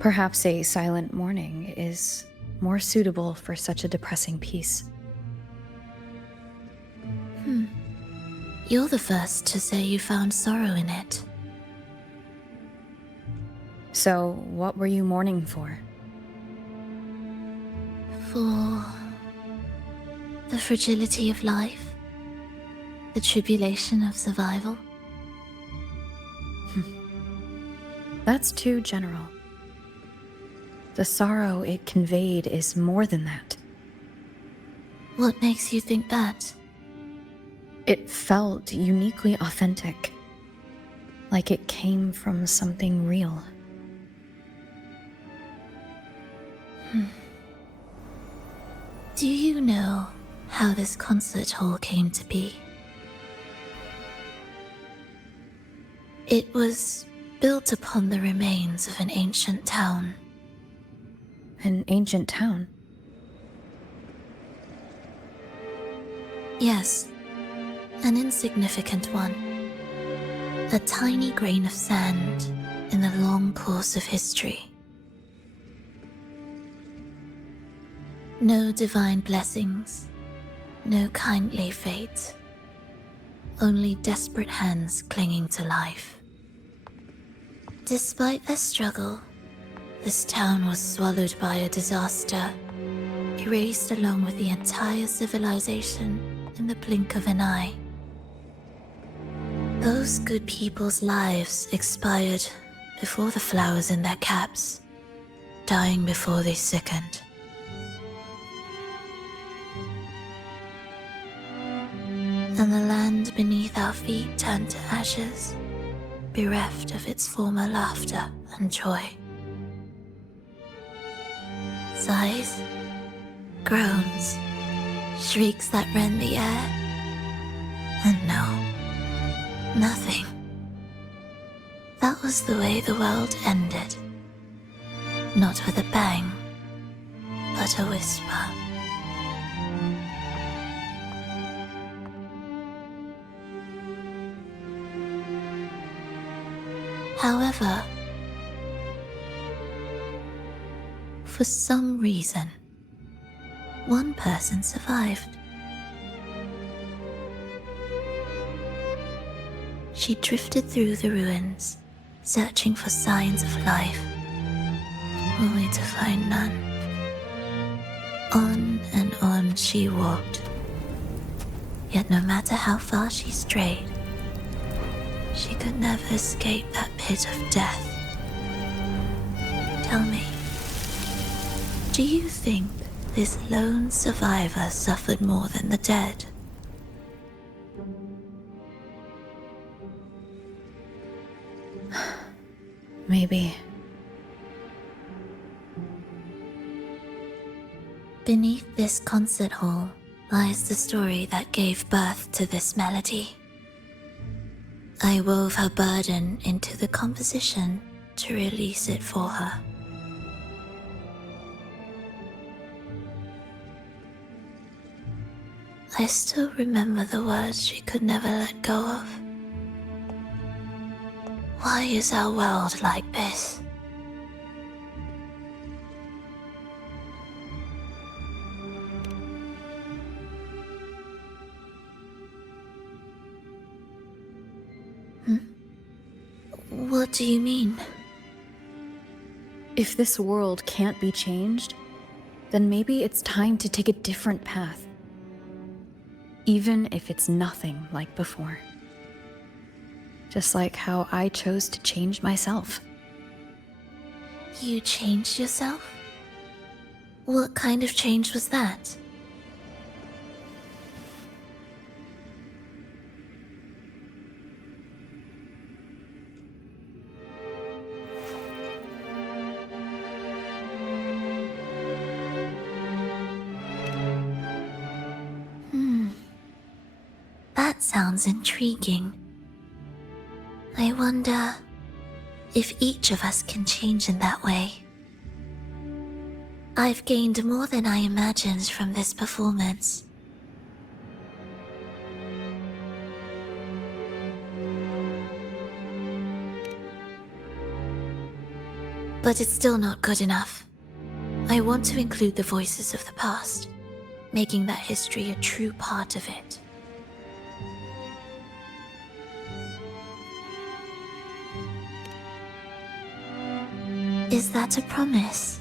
Perhaps a silent mourning is more suitable for such a depressing piece. You're the first to say you found sorrow in it. So, what were you mourning for? For the fragility of life, the tribulation of survival. That's too general. The sorrow it conveyed is more than that. What makes you think that? It felt uniquely authentic, like it came from something real. Do you know how this concert hall came to be? It was built upon the remains of an ancient town. An ancient town? Yes, an insignificant one. A tiny grain of sand in the long course of history. No divine blessings, no kindly fate. Only desperate hands clinging to life. Despite their struggle, this town was swallowed by a disaster, erased along with the entire civilization in the blink of an eye. Those good people's lives expired before the flowers in their caps, dying before they sickened. And the land beneath our feet turned to ashes, bereft of its former laughter and joy. Sighs, groans, shrieks that rend the air. And no, nothing. That was the way the world ended. Not with a bang, but a whisper. However, for some reason, one person survived. She drifted through the ruins, searching for signs of life, only to find none. On and on she walked. Yet no matter how far she strayed, she could never escape that pit of death. Tell me, do you think this lone survivor suffered more than the dead? Maybe. Beneath this concert hall lies the story that gave birth to this melody. I wove her burden into the composition to release it for her. I still remember the words she could never let go of. Why is our world like this? What do you mean? If this world can't be changed, then maybe it's time to take a different path. Even if it's nothing like before. Just like how I chose to change myself. You changed yourself? What kind of change was that? That sounds intriguing. I wonder if each of us can change in that way. I've gained more than I imagined from this performance. But it's still not good enough. I want to include the voices of the past, making that history a true part of it. Is that a promise?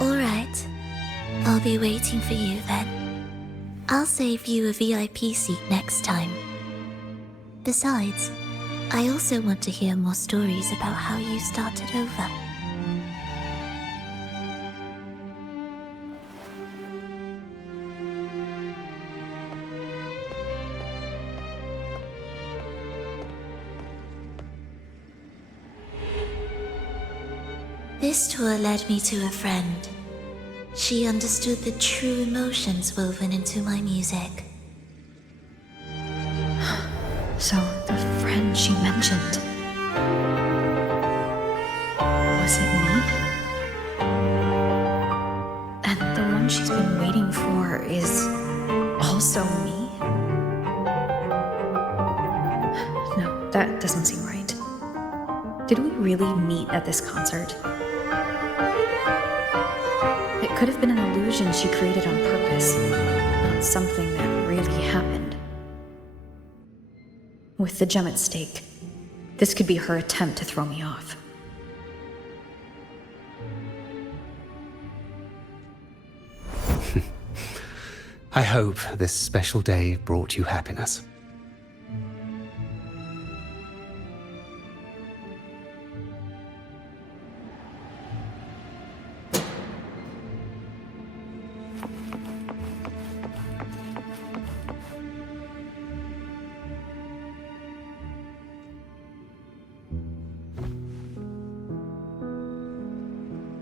All right. I'll be waiting for you then. I'll save you a VIP seat next time. Besides, I also want to hear more stories about how you started over. This tour led me to a friend. She understood the true emotions woven into my music. So, the friend she mentioned... was it me? And the one she's been waiting for is... also me? No, that doesn't seem right. Did we really meet at this concert? It could have been an illusion she created on purpose, not something that really happened. With the gem at stake, this could be her attempt to throw me off. I hope this special day brought you happiness.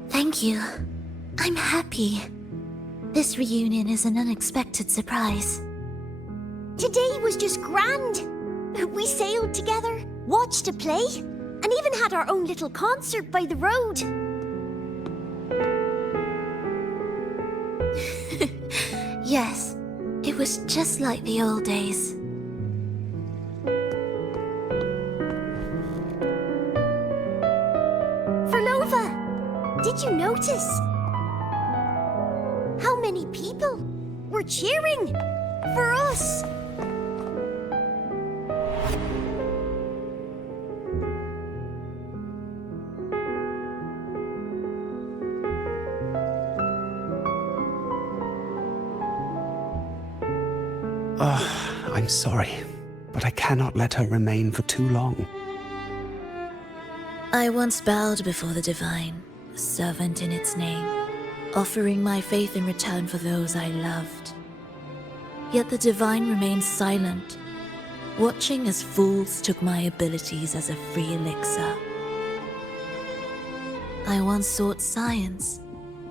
Thank you. I'm happy. This reunion is an unexpected surprise. Today was just grand. We sailed together, watched a play, and even had our own little concert by the road. Yes, it was just like the old days. Fhrolova, did you notice? How many people were cheering for us? I'm sorry, but I cannot let her remain for too long. I once bowed before the divine, a servant in its name, offering my faith in return for those I loved. Yet the divine remained silent, watching as fools took my abilities as a free elixir. I once sought science,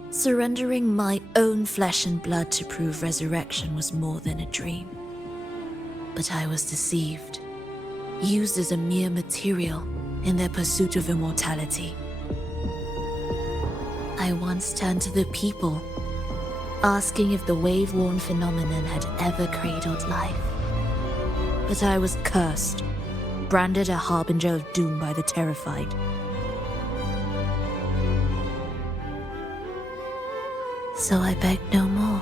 surrendering my own flesh and blood to prove resurrection was more than a dream. But I was deceived, used as a mere material in their pursuit of immortality. I once turned to the people, asking if the wave-worn phenomenon had ever cradled life. But I was cursed, branded a harbinger of doom by the terrified. So I begged no more.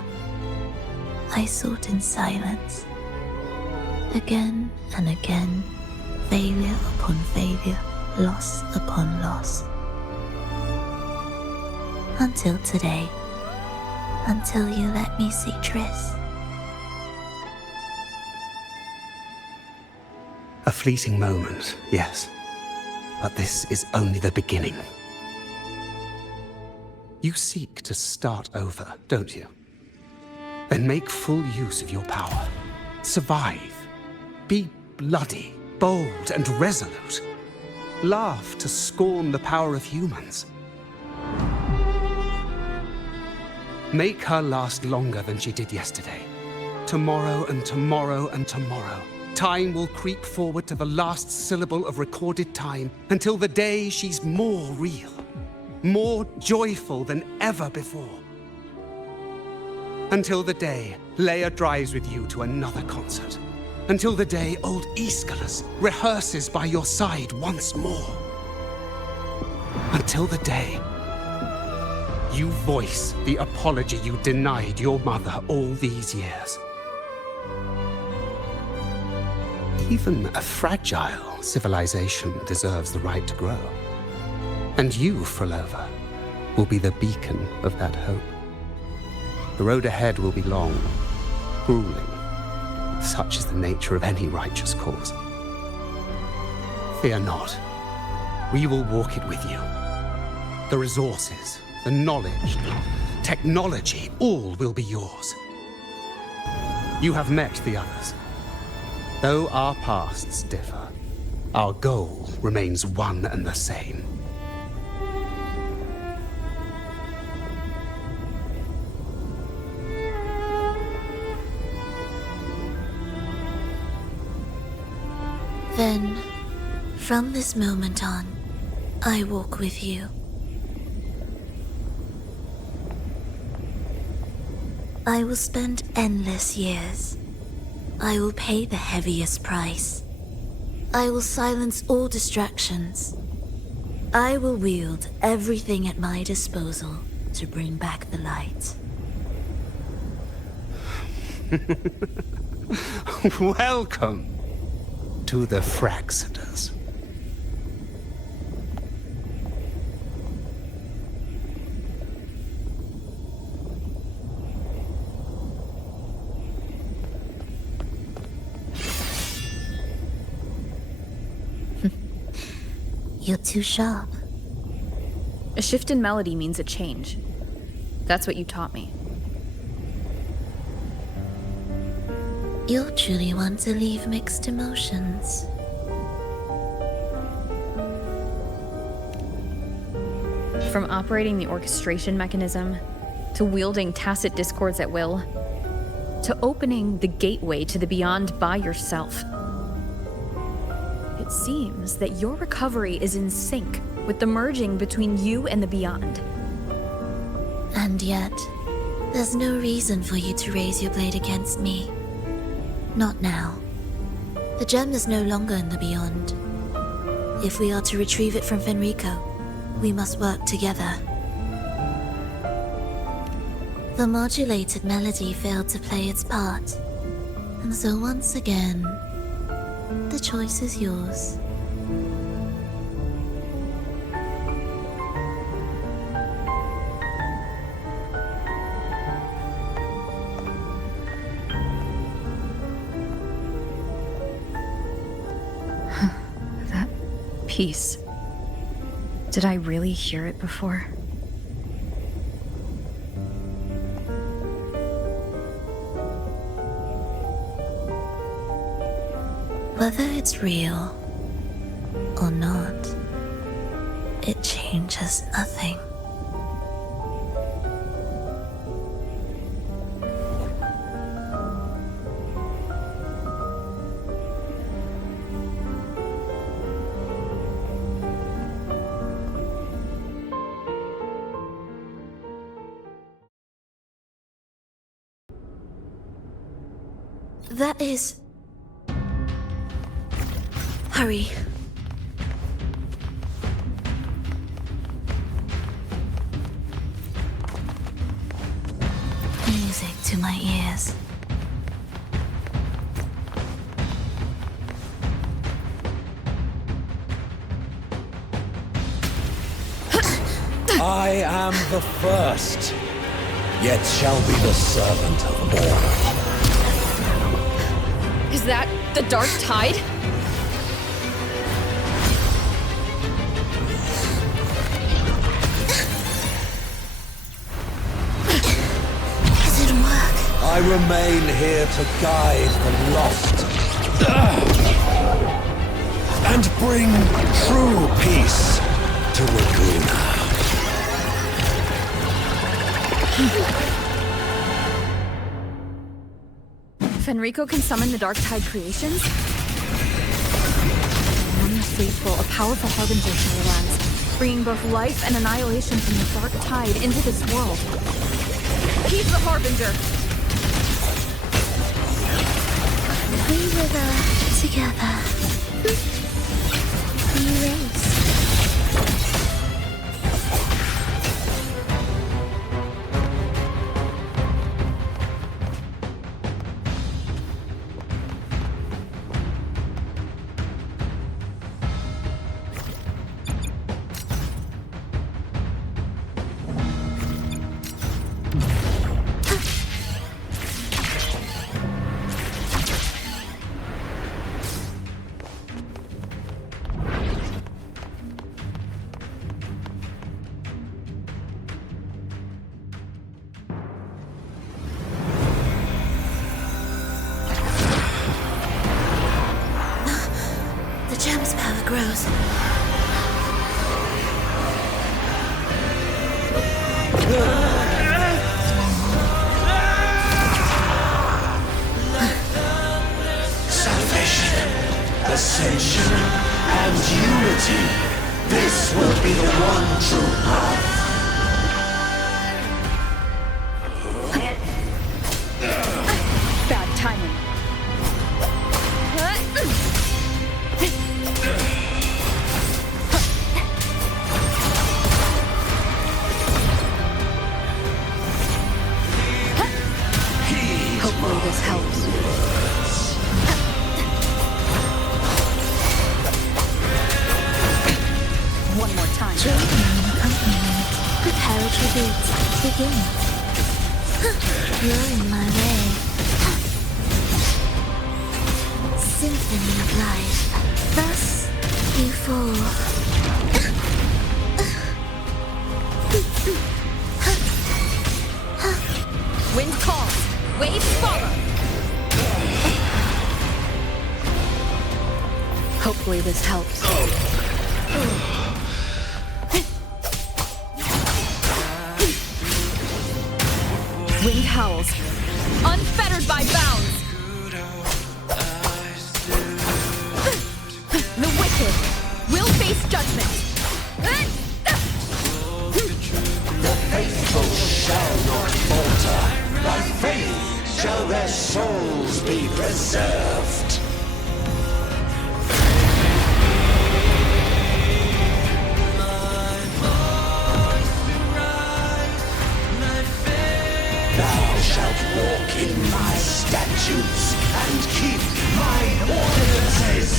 I sought in silence. Again and again, failure upon failure, loss upon loss. Until today. Until you let me see Triss. A fleeting moment, yes. But this is only the beginning. You seek to start over, don't you? Then make full use of your power. Survive. Be bloody, bold, and resolute. Laugh to scorn the power of humans. Make her last longer than she did yesterday. Tomorrow and tomorrow and tomorrow. Time will creep forward to the last syllable of recorded time until the day she's more real, more joyful than ever before. Until the day Leia drives with you to another concert. Until the day old Aeschylus rehearses by your side once more. Until the day you voice the apology you denied your mother all these years. Even a fragile civilization deserves the right to grow. And you, Fhrolova, will be the beacon of that hope. The road ahead will be long, grueling. Such is the nature of any righteous cause. Fear not. We will walk it with you. The resources, the knowledge, technology, all will be yours. You have met the others. Though our pasts differ, our goal remains one and the same. Then, from this moment on, I walk with you. I will spend endless years. I will pay the heaviest price. I will silence all distractions. I will wield everything at my disposal to bring back the light. Welcome to the Fraxiters. You're too sharp. A shift in melody means a change. That's what you taught me. You're truly one to leave mixed emotions. From operating the orchestration mechanism, to wielding tacit discords at will, to opening the gateway to the beyond by yourself. It seems that your recovery is in sync with the merging between you and the beyond. And yet, There's no reason for you to raise your blade against me. Not now. The gem is no longer in the Beyond. If we are to retrieve it from Fenrico, we must work together. The modulated melody failed to play its part, and so once again, the choice is yours. That piece. Did I really hear it before? Whether it's real or not, it changes nothing. That is... Hurry. Music to my ears. I am the first, yet shall be the servant of all. Is that the Dark Tide? I remain here to guide the lost and bring true peace to Laguna. Fenrico can summon the Dark Tide creations? Among the faithful, a powerful harbinger lands, bringing both life and annihilation from the Dark Tide into this world. He's the harbinger! We were there together. We race. Grows. Salvation, ascension, and unity. This will be the one true path. Bad timing. Hopefully this helps. One more time. Prepare tribute. Begin. You're in my way. Symphony of life. Thus, you fall. Wind calls. Waves follow. Hopefully this helps. Wind howls, unfettered by bounds. The wicked will face judgment. The faithful shall not falter. preserved. Thou shalt walk in my statutes and keep my ordinances.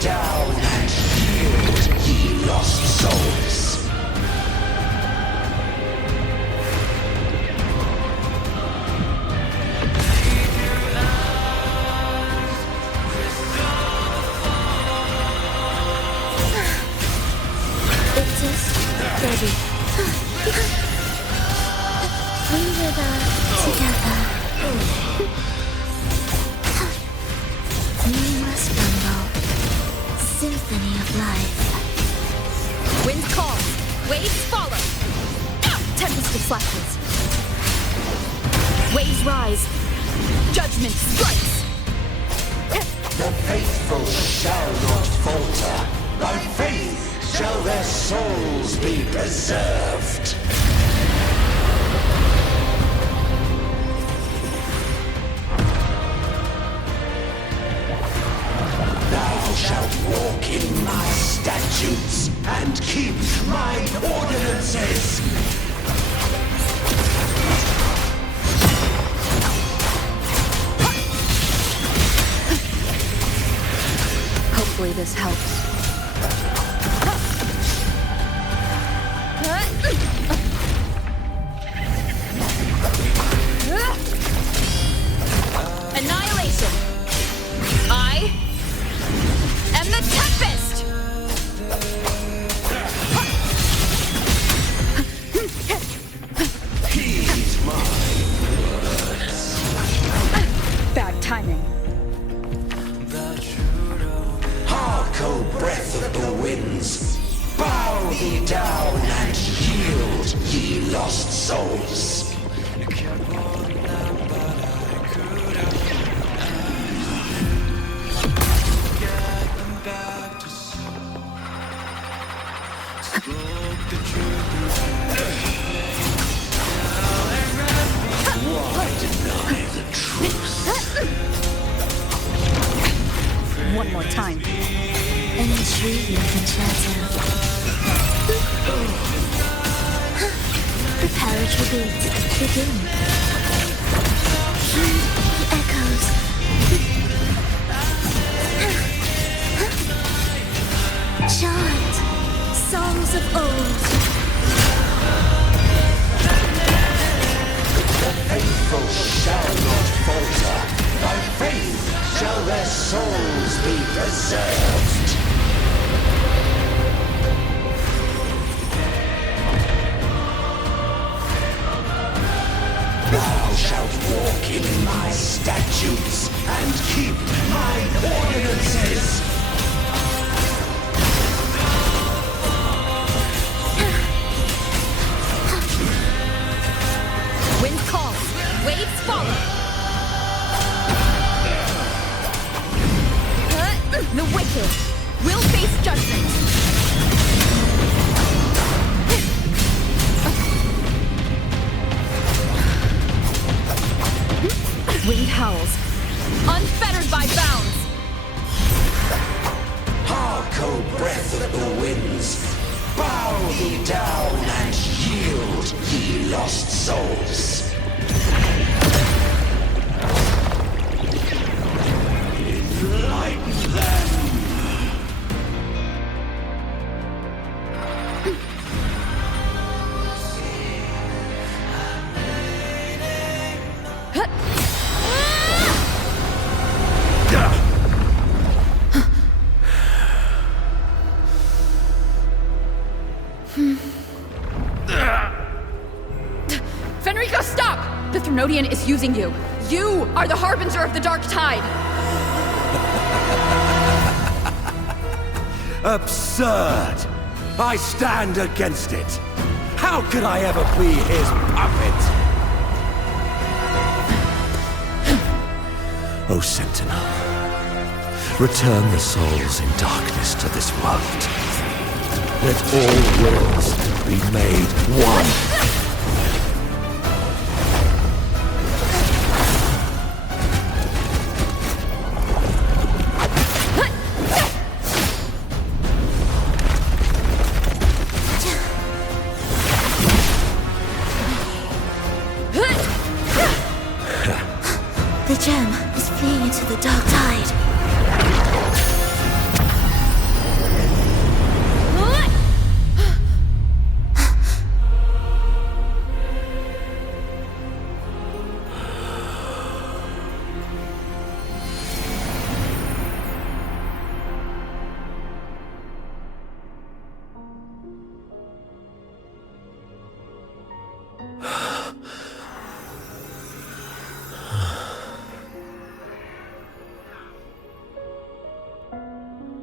Down and shield, ye lost souls. It is ready. We were together. Numerous rumble. Symphony of life. Wind calls, waves follow. Tempest of slashes. Waves rise. Judgment strikes. The faithful shall not falter. By faith shall their souls be preserved. Thou shalt walk in my statutes and keep my ordinances. Hopefully this helps. Annihilation! I am the Tempest! Heed my words. Bad timing. Hark, O breath of the winds, bow thee down and yield, ye lost souls. Why deny the truth? One more time. An intriguing concerto. The poetry beats begin. The echoes. Chant songs of old. The faithful shall not falter. By faith shall their souls be preserved. Thou shalt walk in my statutes and keep my ordinances. Wind calls, waves follow. The wicked will face judgment. Wind howls, unfettered by bounds. Hark, O breath of the winds, bow thee down and yield, ye lost souls. Enlighten them. Fenrico, stop! The Thrunodian is using you. You are the harbinger of the dark tide. Absurd! I stand against it. How could I ever be his puppet? O Sentinel, return the souls in darkness to this world. Let all wills be made one. The gem is fleeing into the dark tide.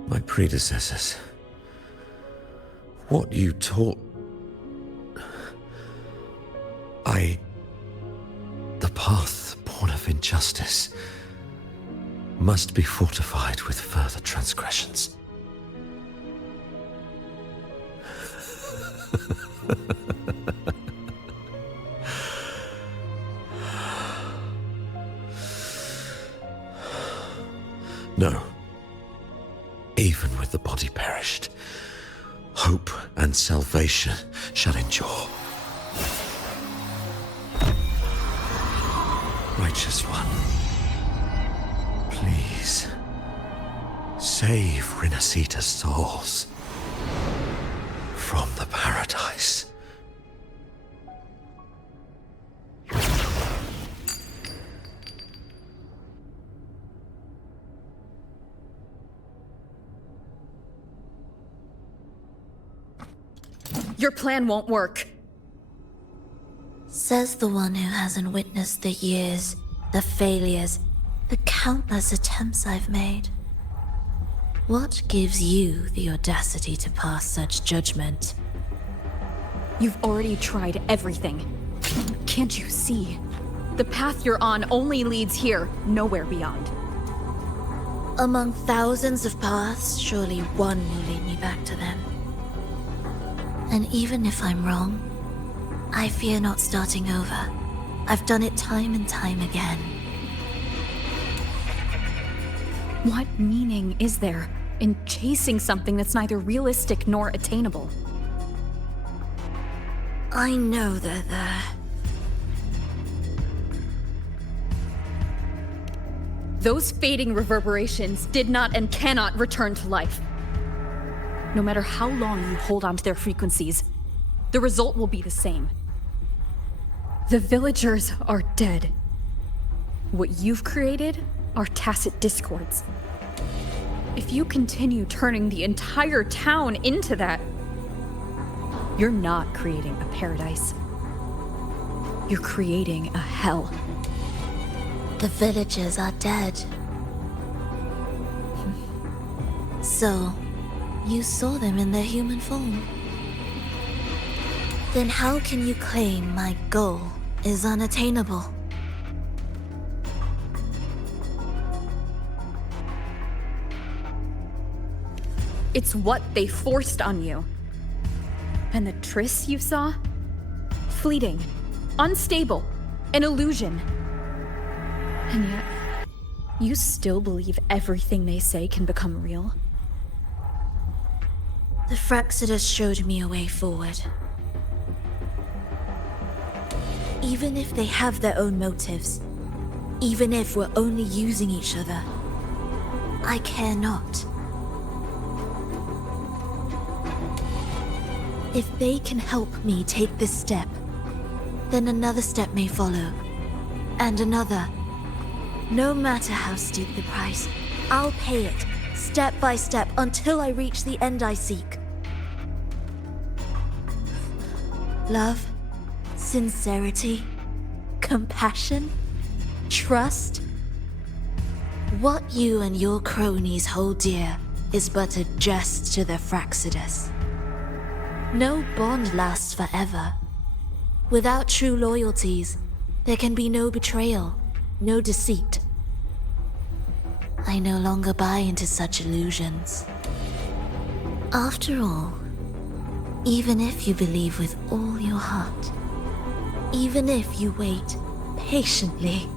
My predecessors. What you taught... The path born of injustice must be fortified with further transgressions. No. Even with the body perished, hope and salvation shall endure. Righteous One, please save Renacita's souls from the paradise. Your plan won't work. Says the one who hasn't witnessed the years, the failures, the countless attempts I've made. What gives you the audacity to pass such judgment? You've already tried everything. Can't you see? The path you're on only leads here, nowhere beyond. Among thousands of paths, surely one will lead me back to them. And even if I'm wrong, I fear not starting over. I've done it time and time again. What meaning is there in chasing something that's neither realistic nor attainable? I know they're there. Those fading reverberations did not and cannot return to life. No matter how long you hold on to their frequencies, the result will be the same. The villagers are dead. What you've created are tacit discords. If you continue turning the entire town into that, you're not creating a paradise. You're creating a hell. The villagers are dead. So, you saw them in their human form. Then how can you claim my goal is unattainable? It's what they forced on you. And the Triss you saw? Fleeting, unstable, an illusion. And yet, you still believe everything they say can become real? The Fraxidus showed me a way forward. Even if they have their own motives, even if we're only using each other, I care not. If they can help me take this step, then another step may follow, and another. No matter how steep the price, I'll pay it, step by step, until I reach the end I seek. Love, sincerity, compassion, trust. What you and your cronies hold dear is but a jest to the Fraxidus. No bond lasts forever. Without true loyalties, there can be no betrayal, no deceit. I no longer buy into such illusions. After all, even if you believe with all your heart, even if you wait patiently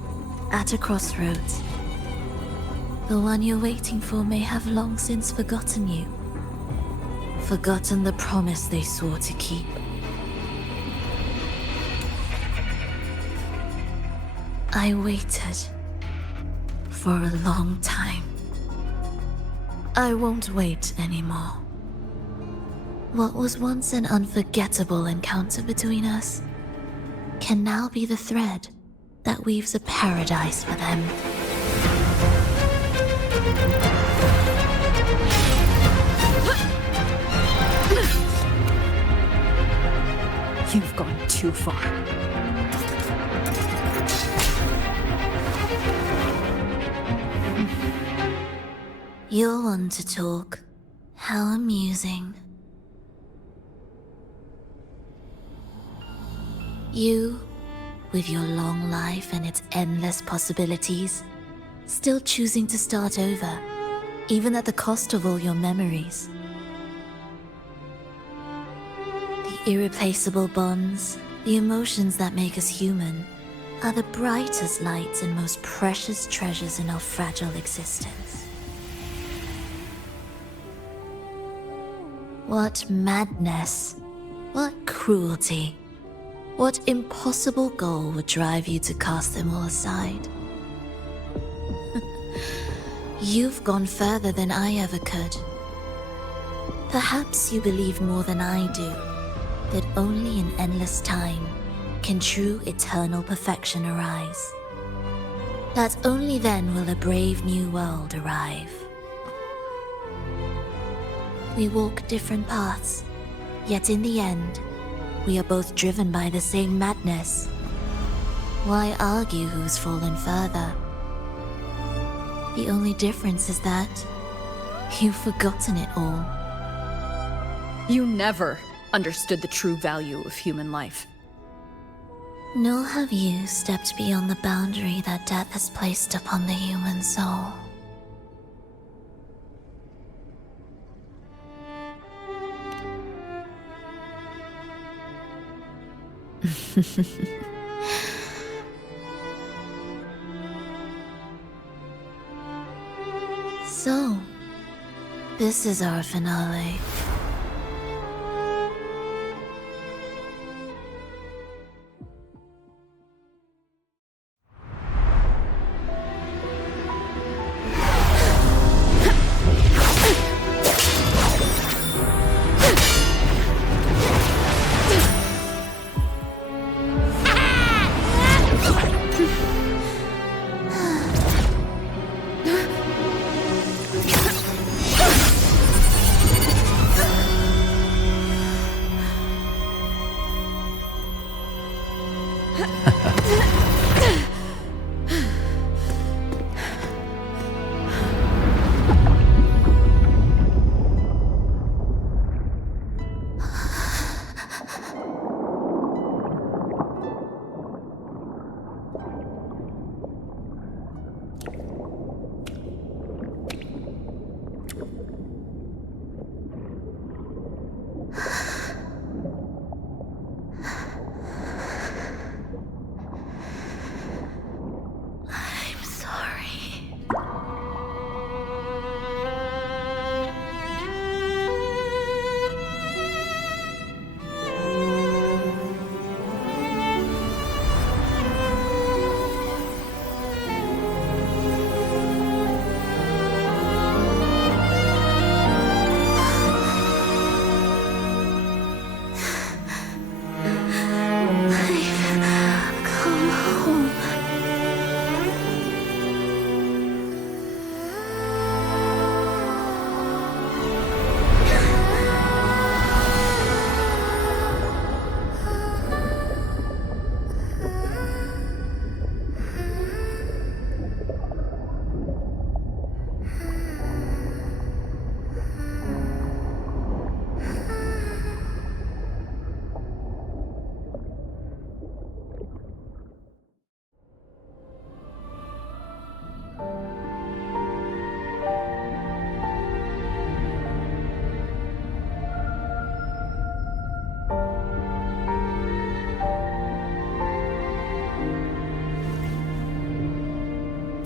at a crossroads, the one you're waiting for may have long since forgotten you. Forgotten the promise they swore to keep. I waited for a long time. I won't wait anymore. What was once an unforgettable encounter between us can now be the thread that weaves a paradise for them. You've gone too far. You're one to talk. How amusing. You, with your long life and its endless possibilities, still choosing to start over, even at the cost of all your memories. The irreplaceable bonds, the emotions that make us human, are the brightest lights and most precious treasures in our fragile existence. What madness, what cruelty, what impossible goal would drive you to cast them all aside? You've gone further than I ever could. Perhaps you believe more than I do, that only in endless time can true eternal perfection arise. That only then will a brave new world arrive. We walk different paths, yet in the end, we are both driven by the same madness. Why argue who's fallen further? The only difference is that you've forgotten it all. You never understood the true value of human life. Nor have you stepped beyond the boundary that death has placed upon the human soul. So, this is our finale.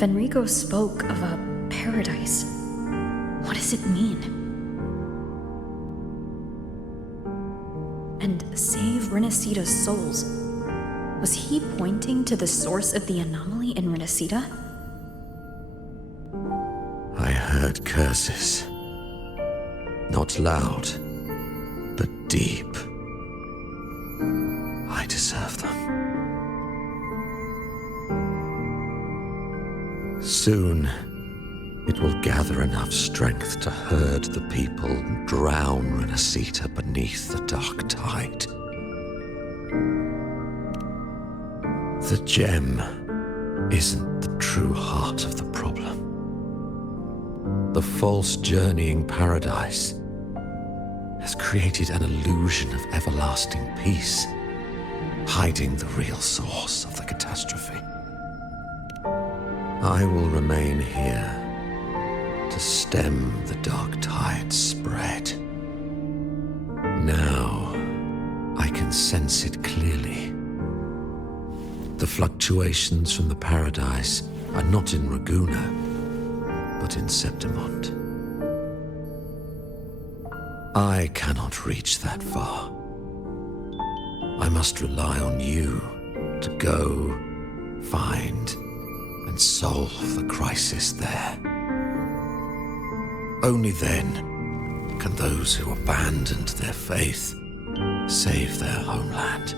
Fenrico spoke of a paradise. What does it mean? And save Renacita's souls. Was he pointing to the source of the anomaly in Renacita? I heard curses. Not loud, but deep. I deserve them. Soon, it will gather enough strength to herd the people and drown Renacita beneath the dark tide. The gem isn't the true heart of the problem. The false journeying paradise has created an illusion of everlasting peace, hiding the real source of the catastrophe. I will remain here to stem the dark tide's spread. Now, I can sense it clearly. The fluctuations from the paradise are not in Raguna, but in Septimont. I cannot reach that far. I must rely on you to go, find, and solve the crisis there. Only then can those who abandoned their faith save their homeland.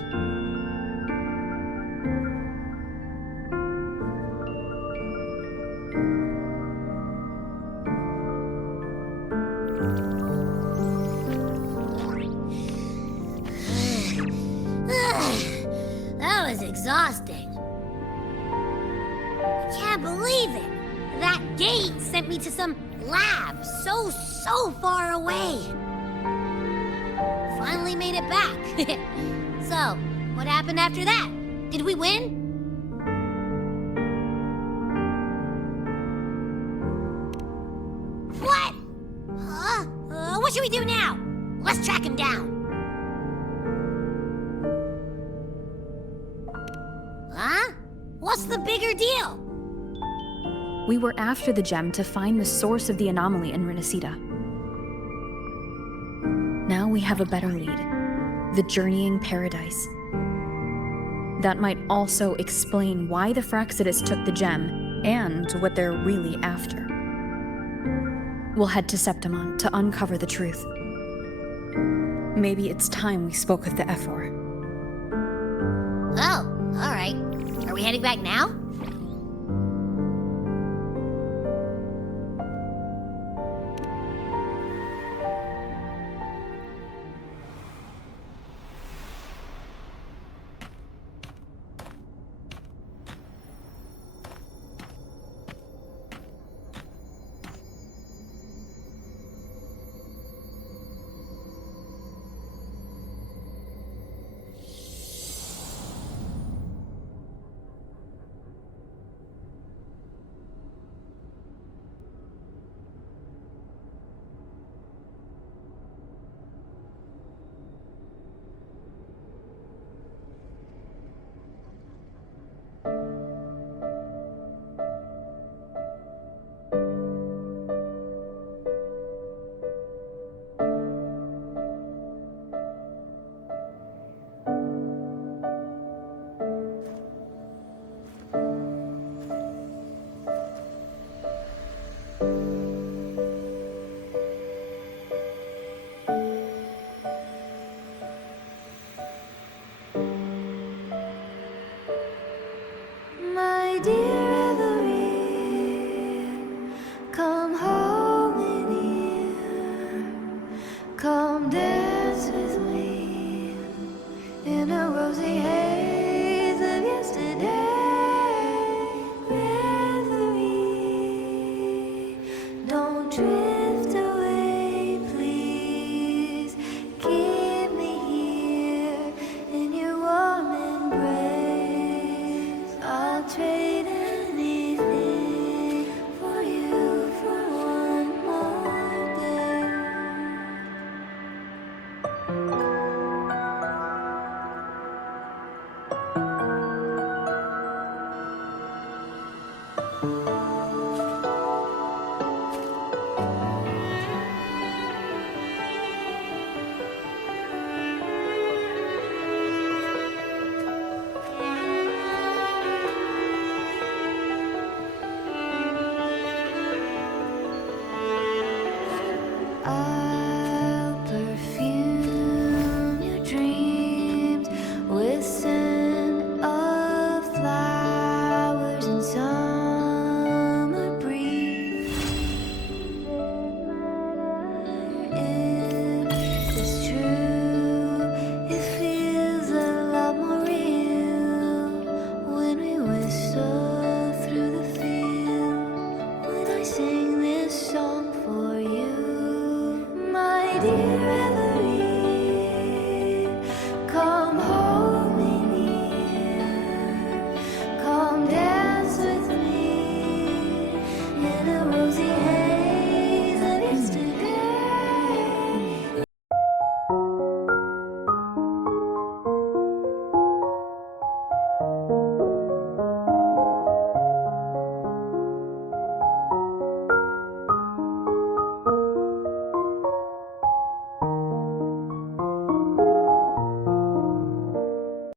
That was exhausting. I can't believe it. That gate sent me to some lab so far away. Finally made it back. So, what happened after that? Did we win? What? What should we do now? Let's track him down. Huh? What's the bigger deal? We were after the gem to find the source of the anomaly in Renacita. Now we have a better lead. The journeying paradise. That might also explain why the Phraxidus took the gem, and what they're really after. We'll head to Septimont to uncover the truth. Maybe it's time we spoke with the Ephor. Oh, alright. Are we heading back now? My dear Every, come home in here. Come dance with me in a rosy haze of yesterday. Reverie, don't drift away, please. Keep me here in your warm embrace. I'll trade anything for you for one more day. dear ever